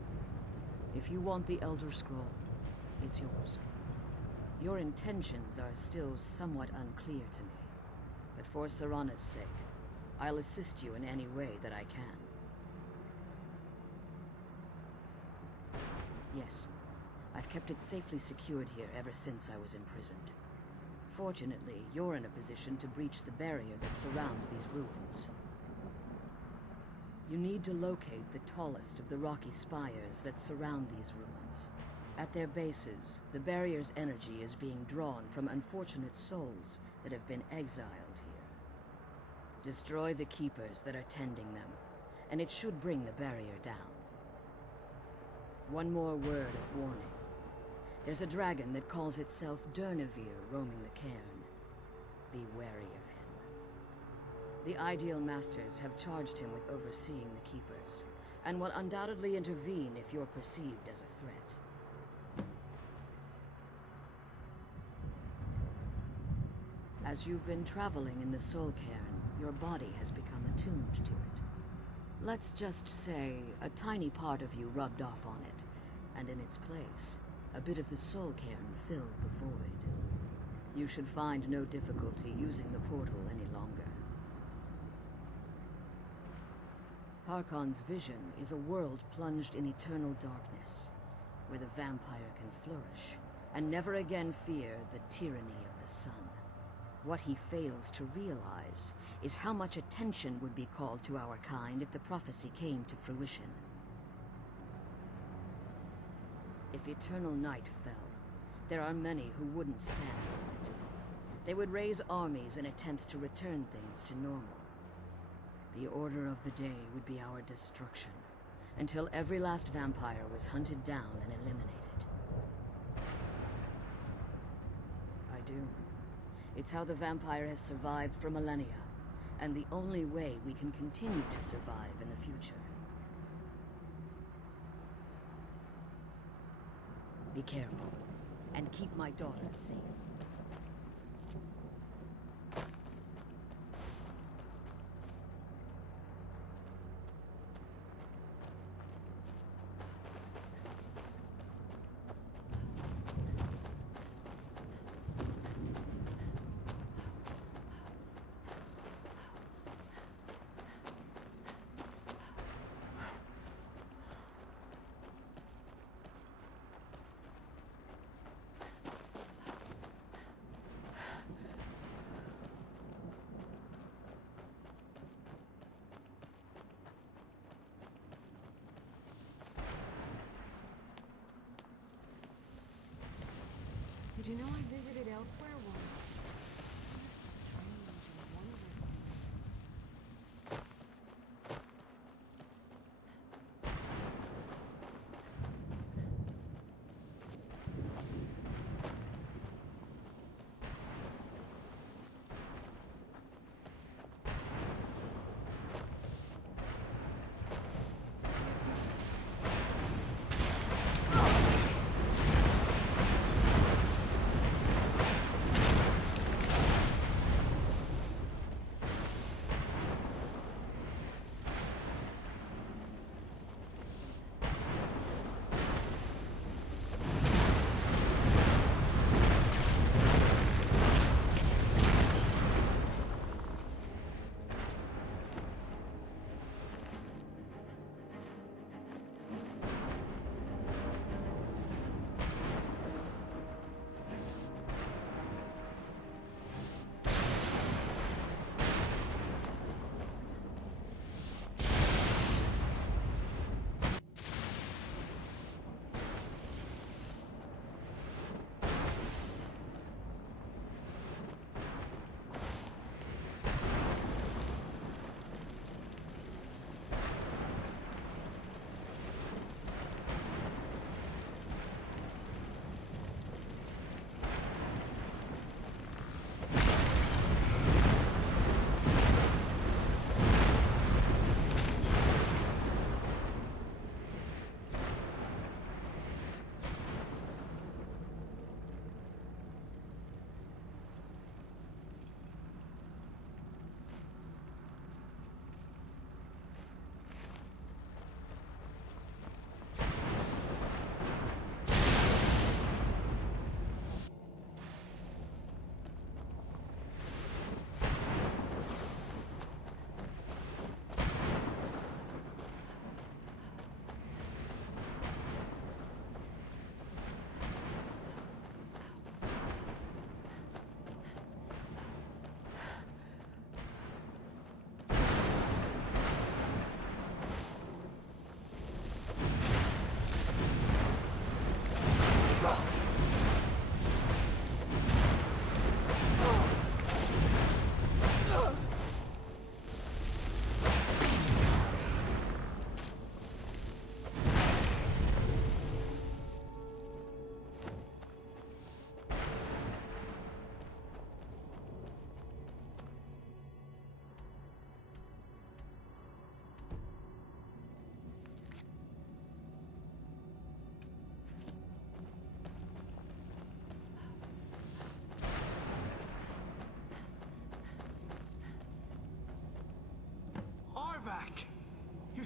If you want the Elder Scroll, it's yours. Your intentions are still somewhat unclear to me, but for Serana's sake, I'll assist you in any way that I can. Yes, I've kept it safely secured here ever since I was imprisoned. Fortunately, you're in a position to breach the barrier that surrounds these ruins. You need to locate the tallest of the rocky spires that surround these ruins. At their bases, the barrier's energy is being drawn from unfortunate souls that have been exiled here. Destroy the keepers that are tending them, and it should bring the barrier down. One more word of warning. There's a dragon that calls itself Durnevere roaming the cairn. Be wary of him. The Ideal Masters have charged him with overseeing the keepers, and will undoubtedly intervene if you're perceived as a threat. As you've been traveling in the Soul Cairn, your body has become attuned to it. Let's just say a tiny part of you rubbed off on it, and in its place, a bit of the Soul Cairn filled the void. You should find no difficulty using the portal any longer. Harkon's vision is a world plunged in eternal darkness, where the vampire can flourish, and never again fear the tyranny of the sun. What he fails to realize is how much attention would be called to our kind if the prophecy came to fruition. If eternal night fell, there are many who wouldn't stand for it. They would raise armies in attempts to return things to normal. The order of the day would be our destruction, until every last vampire was hunted down and eliminated. I do. It's how the vampire has survived for millennia, and the only way we can continue to survive in the future. Be careful, and keep my daughter safe. Did you know I visited elsewhere once? What a strange and wondrous place.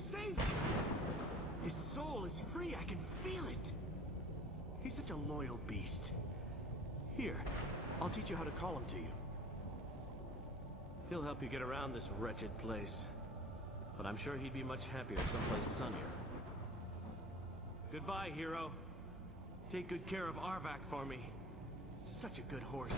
saved him! His soul is free, I can feel it! He's such a loyal beast. Here, I'll teach you how to call him to you. He'll help you get around this wretched place. But I'm sure he'd be much happier someplace sunnier. Goodbye, hero. Take good care of Arvak for me. Such a good horse.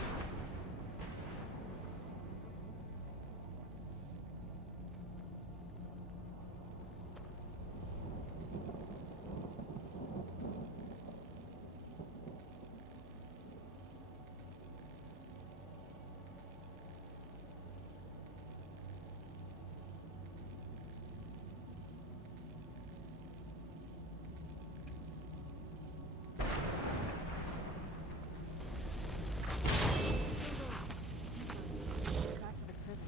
Back to the prison.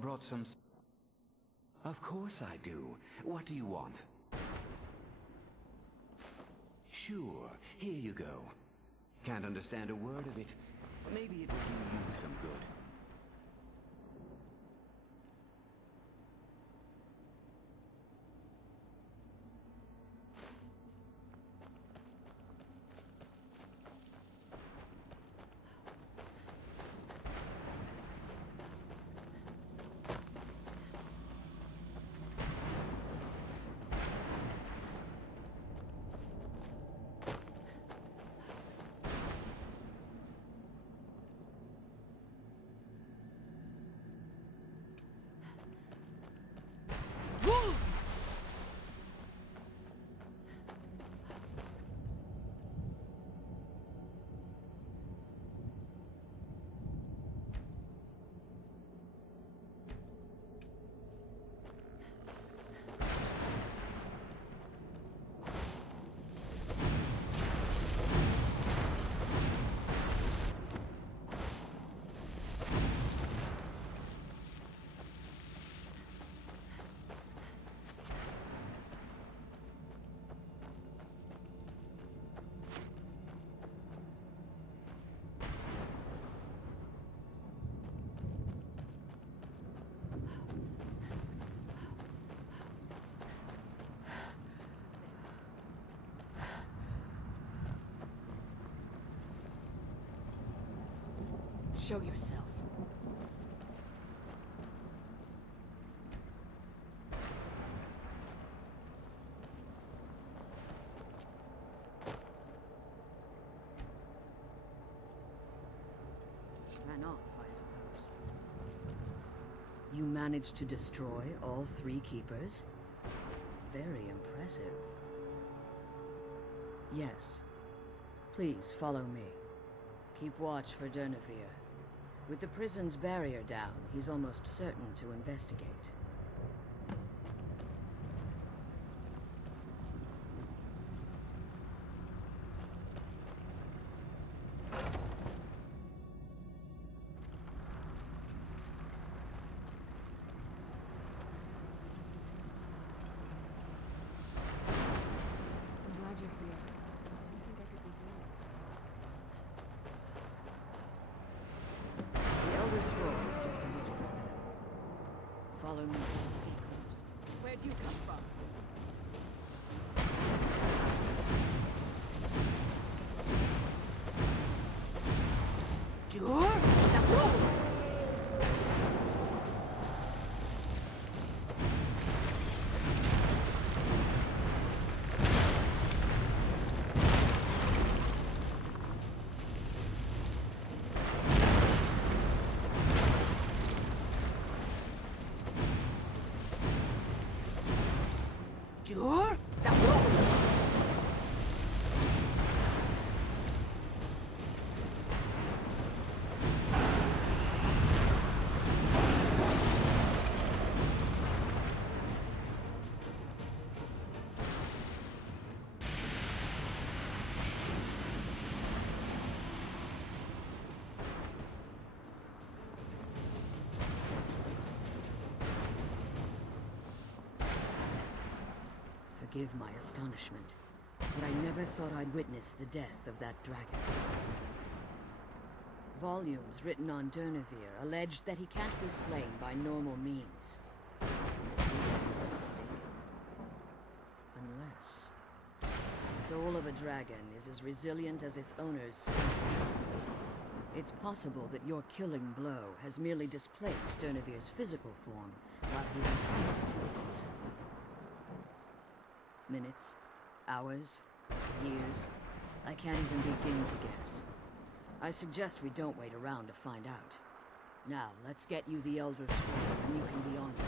Brought some... Of course I do. What do you want? Sure, here you go. Can't understand a word of it. Maybe it will do you some good. Show yourself. Ran off, I suppose. You managed to destroy all 3 keepers? Very impressive. Yes. Please follow me. Keep watch for Durnevere. With the prison's barrier down, he's almost certain to investigate. I'm glad you're here. I don't think I could be doing this alone. The Elder Scroll is just a bit further. Follow me to the staterooms. Where'd you come from? Jur? Zafu! Jur? Zafu! Forgive my astonishment, but I never thought I'd witness the death of that dragon. Volumes written on Durnevere allege that he can't be slain by normal means. It appears they were mistaken. Unless... the soul of a dragon is as resilient as its owner's skin. It's possible that your killing blow has merely displaced Durnevere's physical form while he reconstitutes himself. Minutes, hours, years. I can't even begin to guess. I suggest we don't wait around to find out. Now, let's get you the Elder Scroll, and you can be on with it.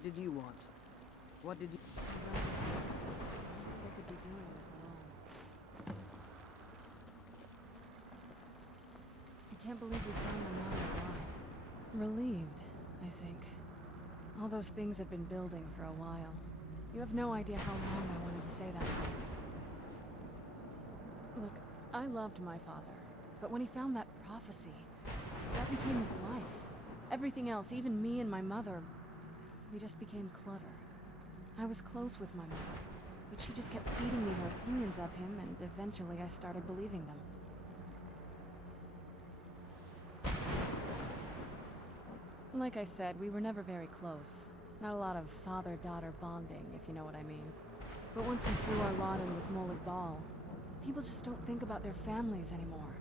What did you want? What did you... I'm glad you're here. I don't think I could be doing this alone. I can't believe we found my mother alive. Relieved, I think. All those things have been building for a while. You have no idea how long I wanted to say that to her. Look, I loved my father, but when he found that prophecy, that became his life. Everything else, even me and my mother, we just became clutter. I was close with my mother, but she just kept feeding me her opinions of him, and eventually I started believing them. Like I said, we were never very close. Not a lot of father-daughter bonding, if you know what I mean. But once we threw our lot in with Molig Bal, people just don't think about their families anymore.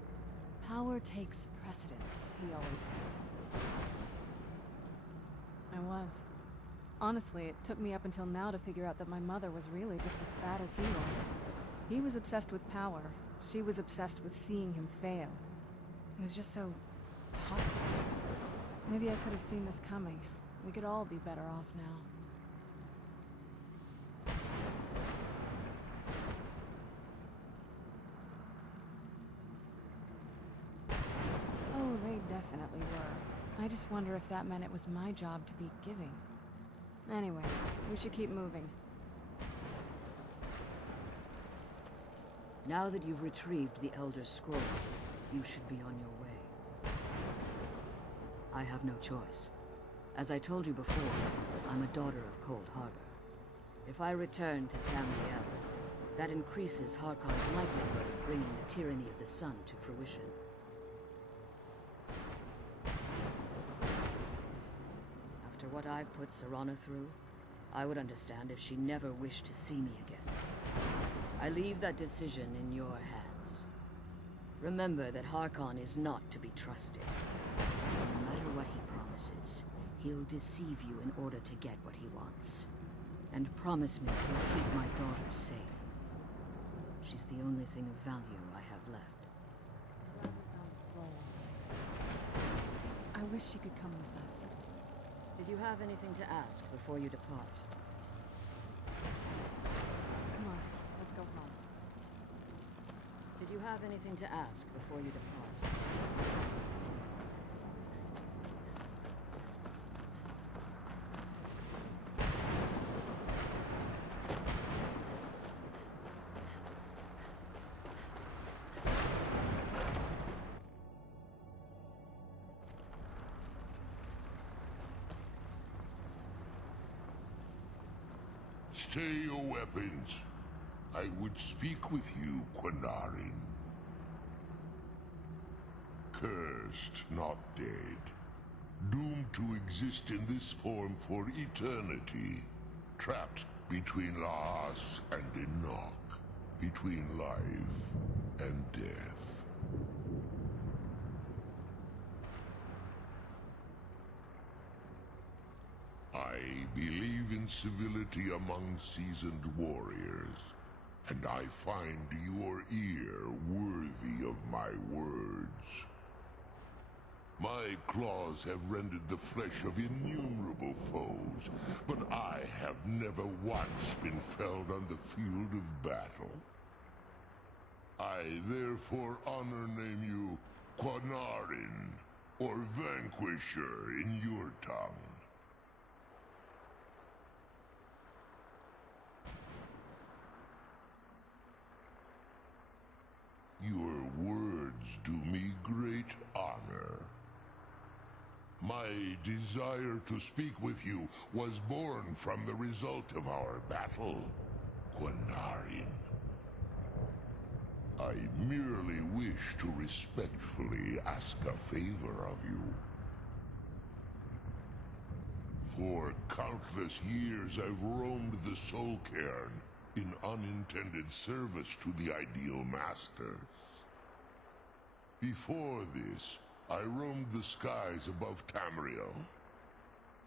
Power takes precedence, he always said. I was. Honestly, it took me up until now to figure out that my mother was really just as bad as he was. He was obsessed with power. She was obsessed with seeing him fail. It was just so... toxic. Maybe I could have seen this coming. We could all be better off now. Oh, they definitely were. I just wonder if that meant it was my job to be giving. Anyway, we should keep moving. Now that you've retrieved the Elder Scroll, you should be on your way. I have no choice. As I told you before, I'm a daughter of Cold Harbor. If I return to Tamriel, that increases Harkon's likelihood of bringing the tyranny of the sun to fruition. After what I've put Serana through, I would understand if she never wished to see me again. I leave that decision in your hands. Remember that Harkon is not to be trusted. No matter what he promises, he'll deceive you in order to get what he wants. And promise me he'll keep my daughter safe. She's the only thing of value I have left. I wish you could come with us. Did you have anything to ask before you depart? Come on, let's go home. Did you have anything to ask before you depart? Stay your weapons. I would speak with you, Quinarin. Cursed, not dead. Doomed to exist in this form for eternity. Trapped between Laas and Enoch. Between life and death. I believe in civility among seasoned warriors, and I find your ear worthy of my words. My claws have rended the flesh of innumerable foes, but I have never once been felled on the field of battle. I therefore name you Quinarin, or Vanquisher in your tongue. Your words do me great honor. My desire to speak with you was born from the result of our battle, Quinarin. I merely wish to respectfully ask a favor of you. For countless years I've roamed the Soul Cairn in unintended service to the Ideal Masters. Before this, I roamed the skies above Tamriel.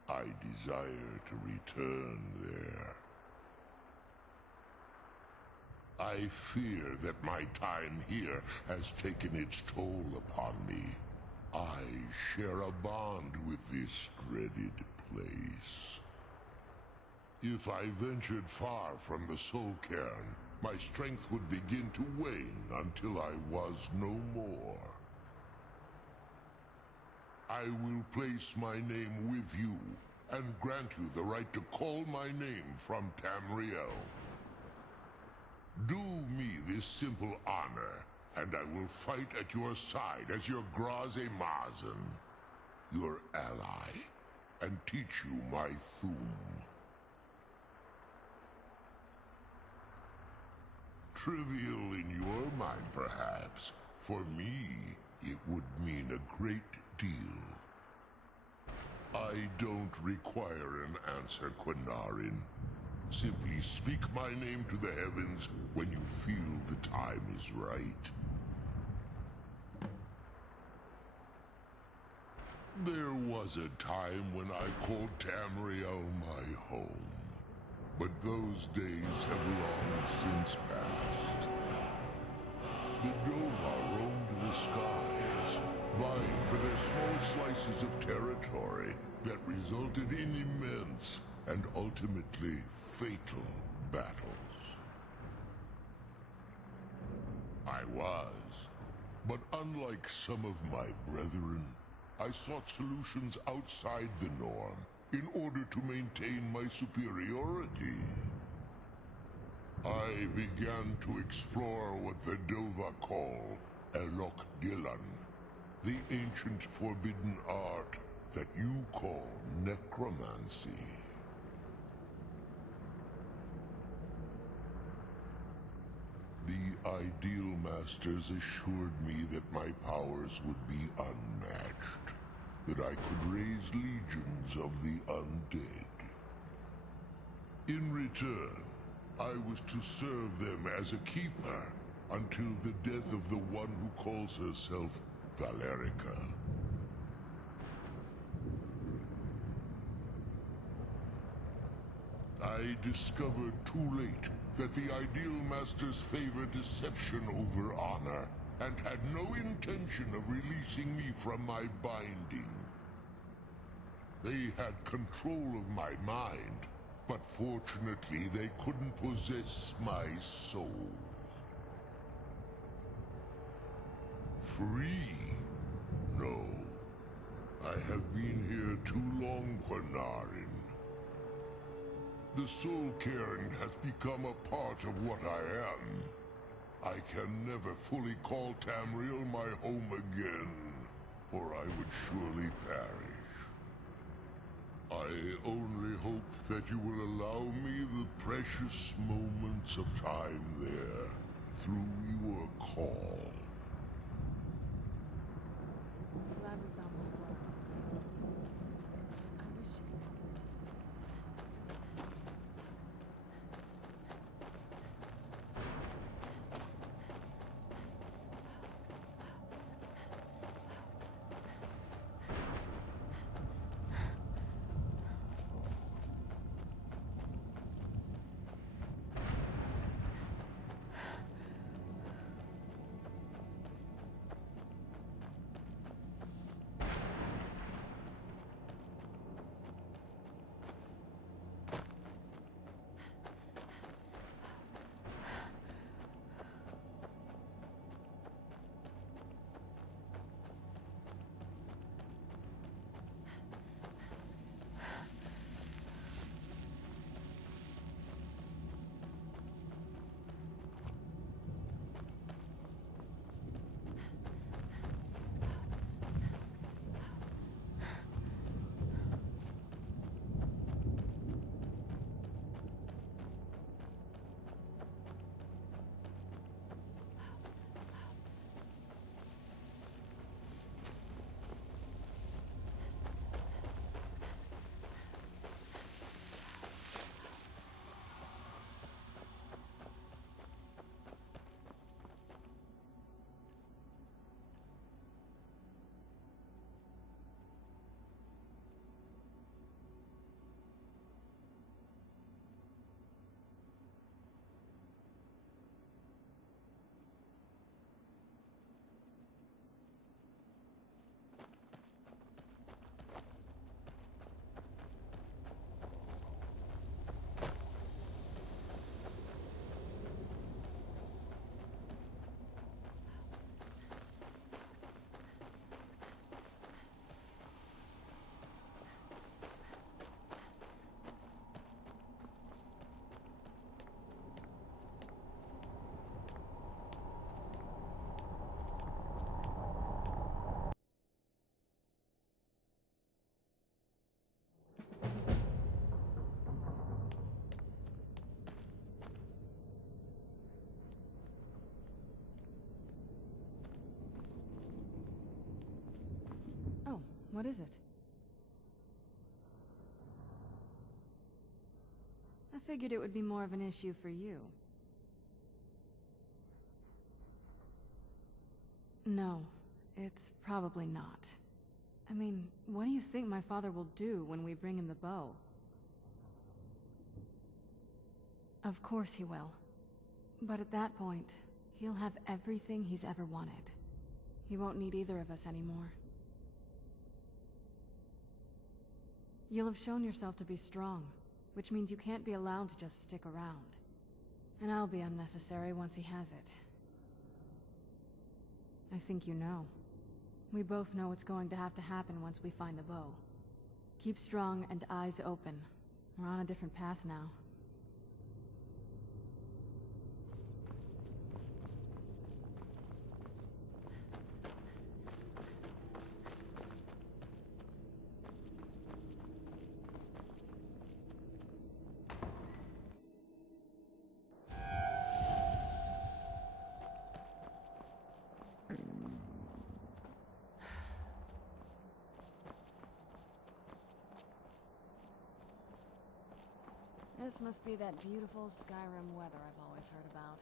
I desire to return there. I fear that my time here has taken its toll upon me. I share a bond with this dreaded place. If I ventured far from the Soul Cairn, my strength would begin to wane until I was no more. I will place my name with you, and grant you the right to call my name from Tamriel. Do me this simple honor, and I will fight at your side as your Graze Mazen, your ally, and teach you my Thum. Trivial in your mind, perhaps. For me, it would mean a great deal. I don't require an answer, Quinarin. Simply speak my name to the heavens when you feel the time is right. There was a time when I called Tamriel my home. But those days have long since passed. The Dova roamed the skies, vying for their small slices of territory that resulted in immense and ultimately fatal battles. I was, but unlike some of my brethren, I sought solutions outside the norm in order to maintain my superiority. I began to explore what the Dova call Elok Dylan, the ancient forbidden art that you call necromancy. The Ideal Masters assured me that my powers would be unmatched, that I could raise legions of the undead. In return, I was to serve them as a keeper until the death of the one who calls herself Valerica. I discovered too late that the Ideal Masters favor deception over honor, and had no intention of releasing me from my binding. They had control of my mind, but fortunately they couldn't possess my soul. Free? No. I have been here too long, Quanarin. The Soul Cairn has become a part of what I am. I can never fully call Tamriel my home again, or I would surely perish. I only hope that you will allow me the precious moments of time there, through your call. I'm glad we found the scroll. I wish you could help with this. Oh, what is it? I figured it would be more of an issue for you. No, it's probably not. I mean, what do you think my father will do when we bring him the bow? Of course he will. But at that point, he'll have everything he's ever wanted. He won't need either of us anymore. You'll have shown yourself to be strong, which means you can't be allowed to just stick around. And I'll be unnecessary once he has it. I think you know. We both know what's going to have to happen once we find the bow. Keep strong and eyes open. We're on a different path now. This must be that beautiful Skyrim weather I've always heard about.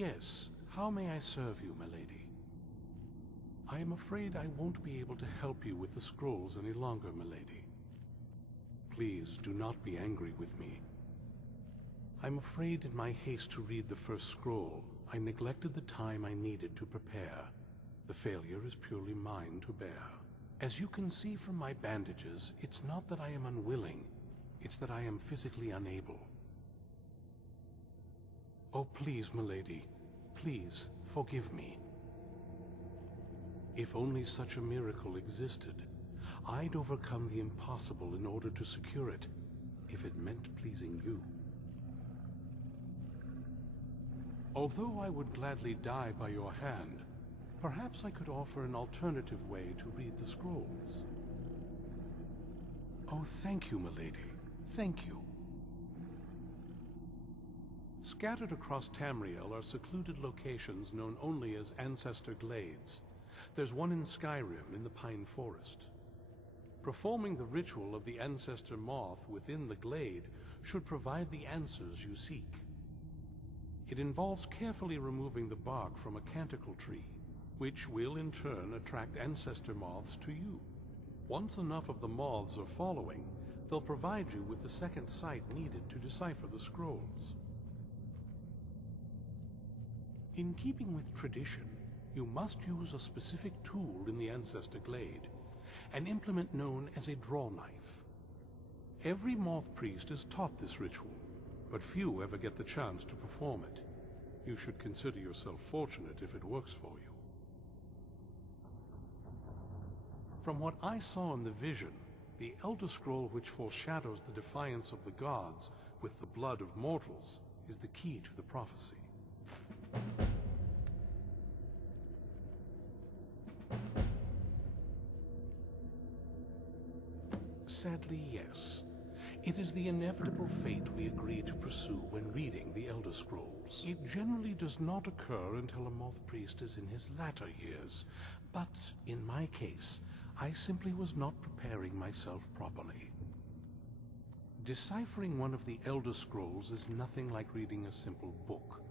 Yes, how may I serve you, milady? I am afraid I won't be able to help you with the scrolls any longer, milady. Please do not be angry with me. I'm afraid in my haste to read the first scroll, I neglected the time I needed to prepare. The failure is purely mine to bear. As you can see from my bandages, it's not that I am unwilling, it's that I am physically unable. Oh, please, milady, please forgive me. If only such a miracle existed, I'd overcome the impossible in order to secure it, if it meant pleasing you. Although I would gladly die by your hand, perhaps I could offer an alternative way to read the scrolls. Oh, thank you, milady. Thank you. Scattered across Tamriel are secluded locations known only as Ancestor Glades. There's one in Skyrim in the Pine Forest. Performing the ritual of the Ancestor Moth within the glade should provide the answers you seek. It involves carefully removing the bark from a canticle tree, which will in turn attract ancestor moths to you. Once enough of the moths are following, they'll provide you with the second sight needed to decipher the scrolls. In keeping with tradition, you must use a specific tool in the Ancestor Glade, an implement known as a draw knife. Every moth priest is taught this ritual, but few ever get the chance to perform it. You should consider yourself fortunate if it works for you. From what I saw in the vision, the Elder Scroll which foreshadows the defiance of the gods with the blood of mortals is the key to the prophecy. Sadly, yes. It is the inevitable fate we agree to pursue when reading the Elder Scrolls. It generally does not occur until a moth priest is in his latter years, but in my case, I simply was not preparing myself properly. Deciphering one of the Elder Scrolls is nothing like reading a simple book.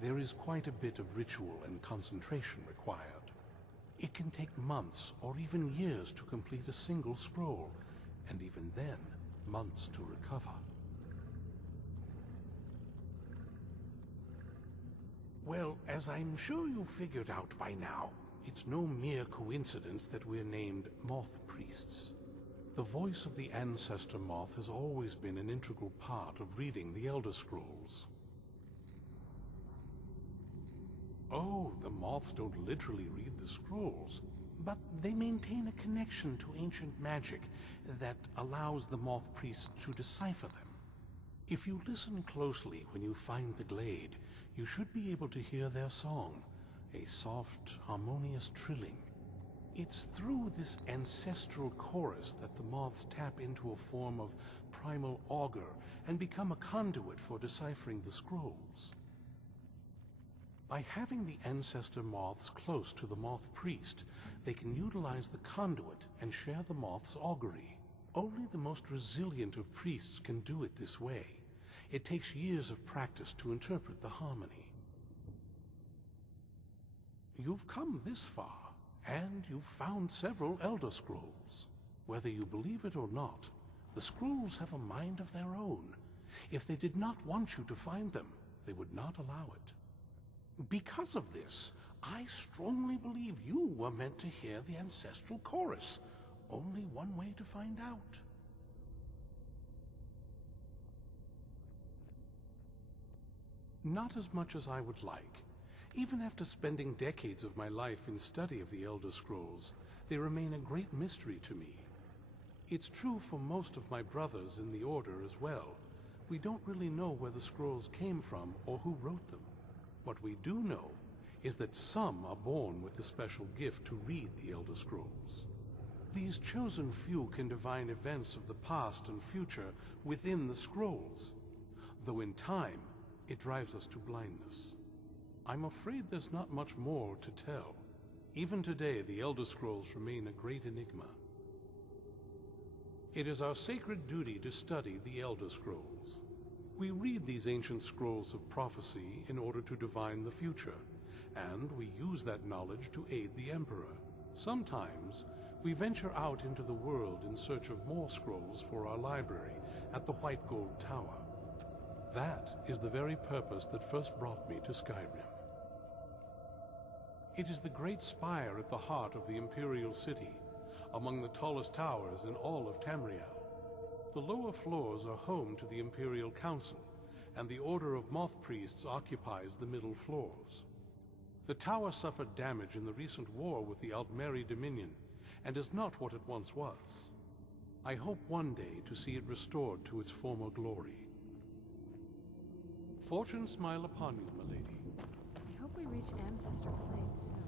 There is quite a bit of ritual and concentration required. It can take months or even years to complete a single scroll, and even then, months to recover. Well, as I'm sure you figured out by now, it's no mere coincidence that we're named Moth Priests. The voice of the Ancestor Moth has always been an integral part of reading the Elder Scrolls. Oh, the moths don't literally read the scrolls, but they maintain a connection to ancient magic that allows the moth priests to decipher them. If you listen closely when you find the glade, you should be able to hear their song, a soft, harmonious trilling. It's through this ancestral chorus that the moths tap into a form of primal augur and become a conduit for deciphering the scrolls. By having the ancestor moths close to the moth priest, they can utilize the conduit and share the moth's augury. Only the most resilient of priests can do it this way. It takes years of practice to interpret the harmony. You've come this far, and you've found several Elder Scrolls. Whether you believe it or not, the scrolls have a mind of their own. If they did not want you to find them, they would not allow it. Because of this, I strongly believe you were meant to hear the ancestral chorus. Only one way to find out. Not as much as I would like. Even after spending decades of my life in study of the Elder Scrolls, they remain a great mystery to me. It's true for most of my brothers in the Order as well. We don't really know where the scrolls came from or who wrote them. What we do know is that some are born with the special gift to read the Elder Scrolls. These chosen few can divine events of the past and future within the scrolls, though in time, it drives us to blindness. I'm afraid there's not much more to tell. Even today, the Elder Scrolls remain a great enigma. It is our sacred duty to study the Elder Scrolls. We read these ancient scrolls of prophecy in order to divine the future, and we use that knowledge to aid the Emperor. Sometimes, we venture out into the world in search of more scrolls for our library at the White Gold Tower. That is the very purpose that first brought me to Skyrim. It is the great spire at the heart of the Imperial City, among the tallest towers in all of Tamriel. The lower floors are home to the Imperial Council, and the Order of Moth Priests occupies the middle floors. The tower suffered damage in the recent war with the Altmeri Dominion, and is not what it once was. I hope one day to see it restored to its former glory. Fortune smile upon you, milady. I hope we reach Ancestor Plains soon.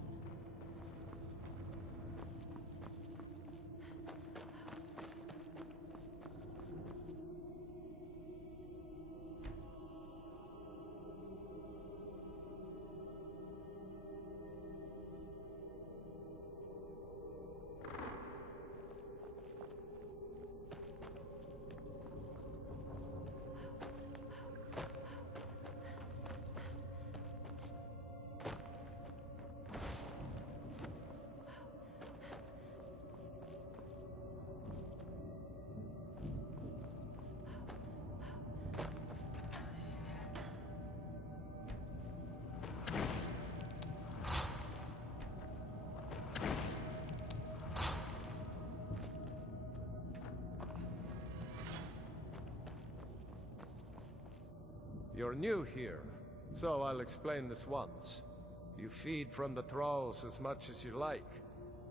You're new here, so I'll explain this once. You feed from the thralls as much as you like.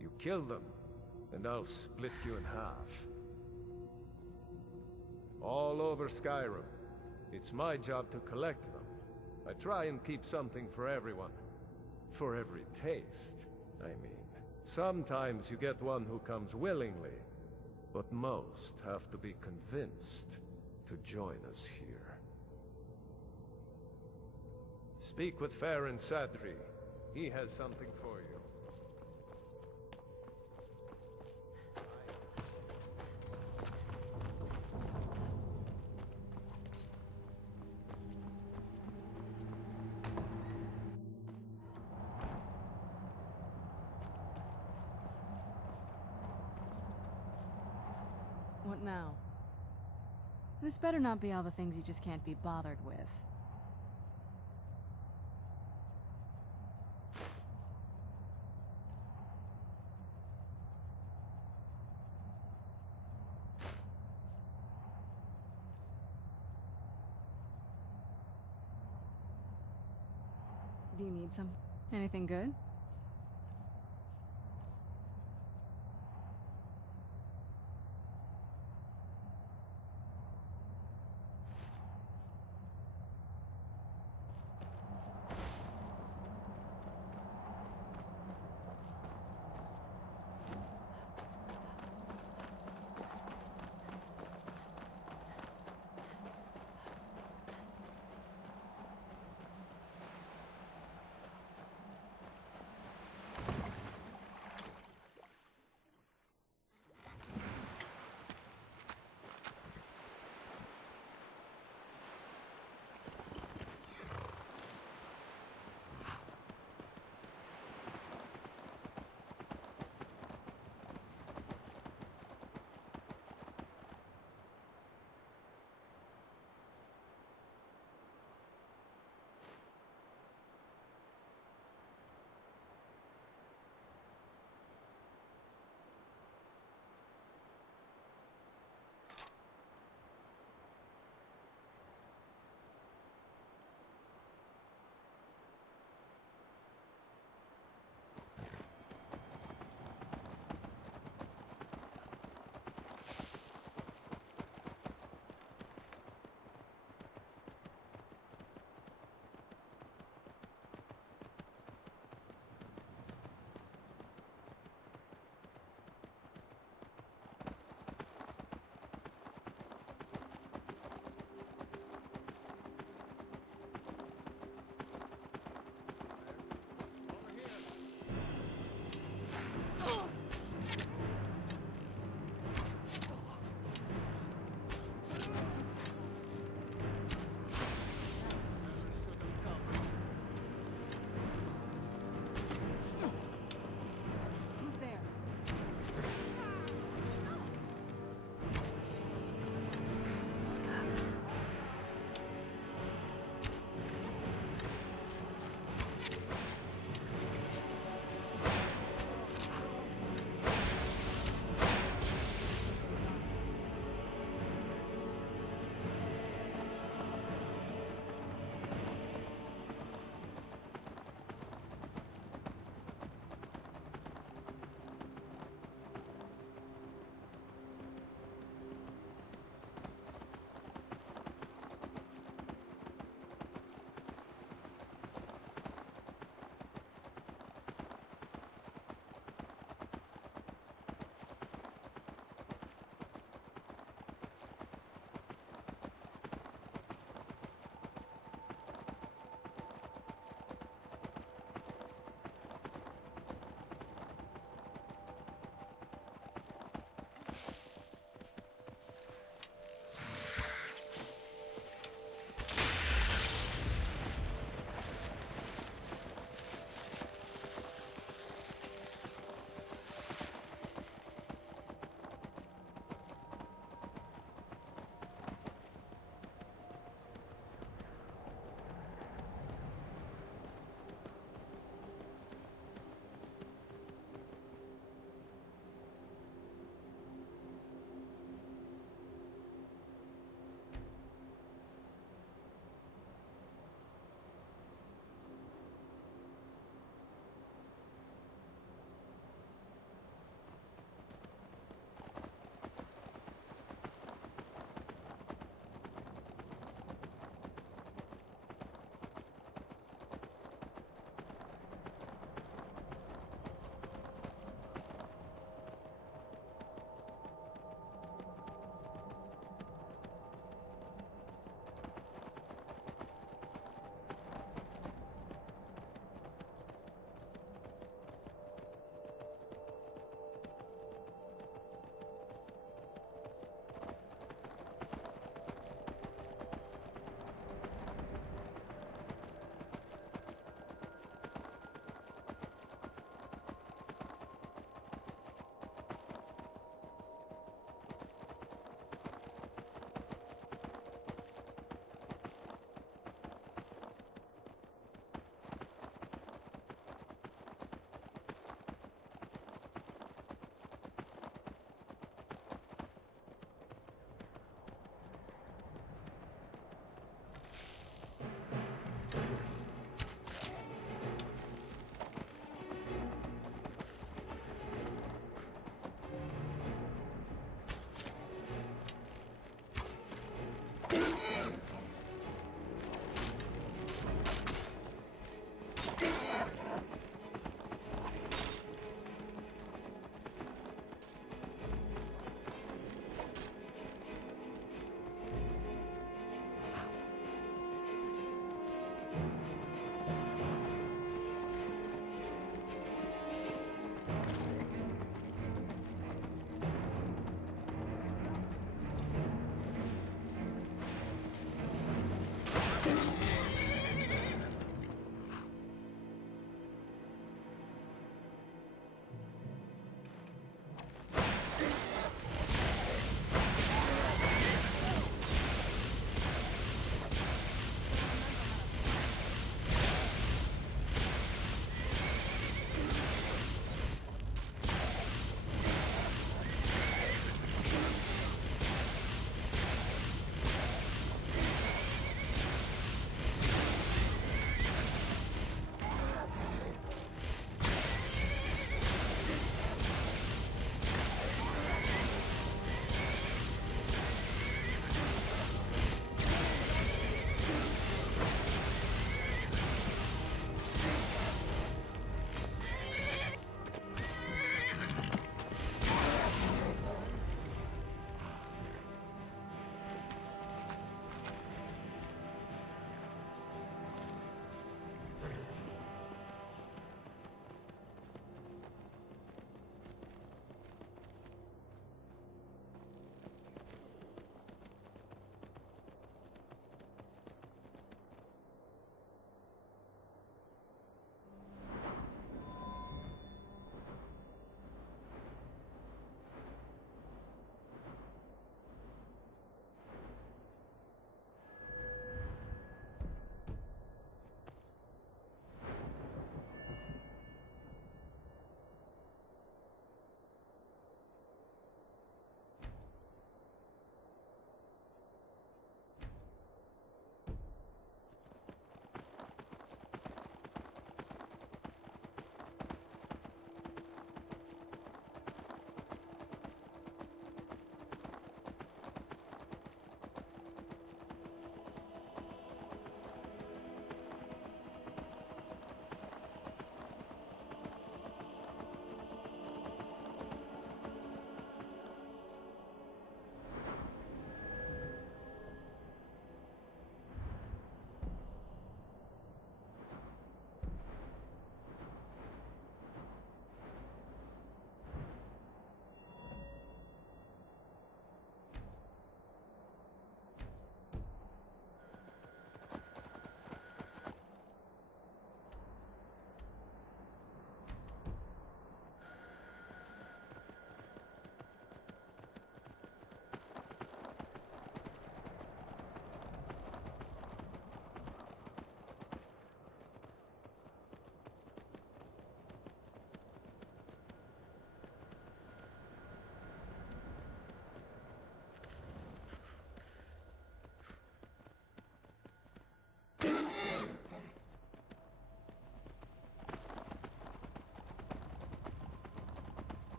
You kill them, and I'll split you in half. All over Skyrim. It's my job to collect them. I try and keep something for everyone. For every taste, I mean. Sometimes you get one who comes willingly, but most have to be convinced to join us here. Speak with Farron Sadri. He has something for you. What now? This better not be all the things you just can't be bothered with. Do you need some? Anything good?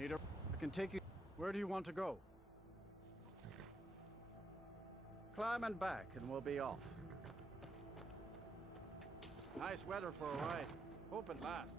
I can take you. Where do you want to go? Climb and back, and we'll be off. Nice weather for a ride. Hope it lasts.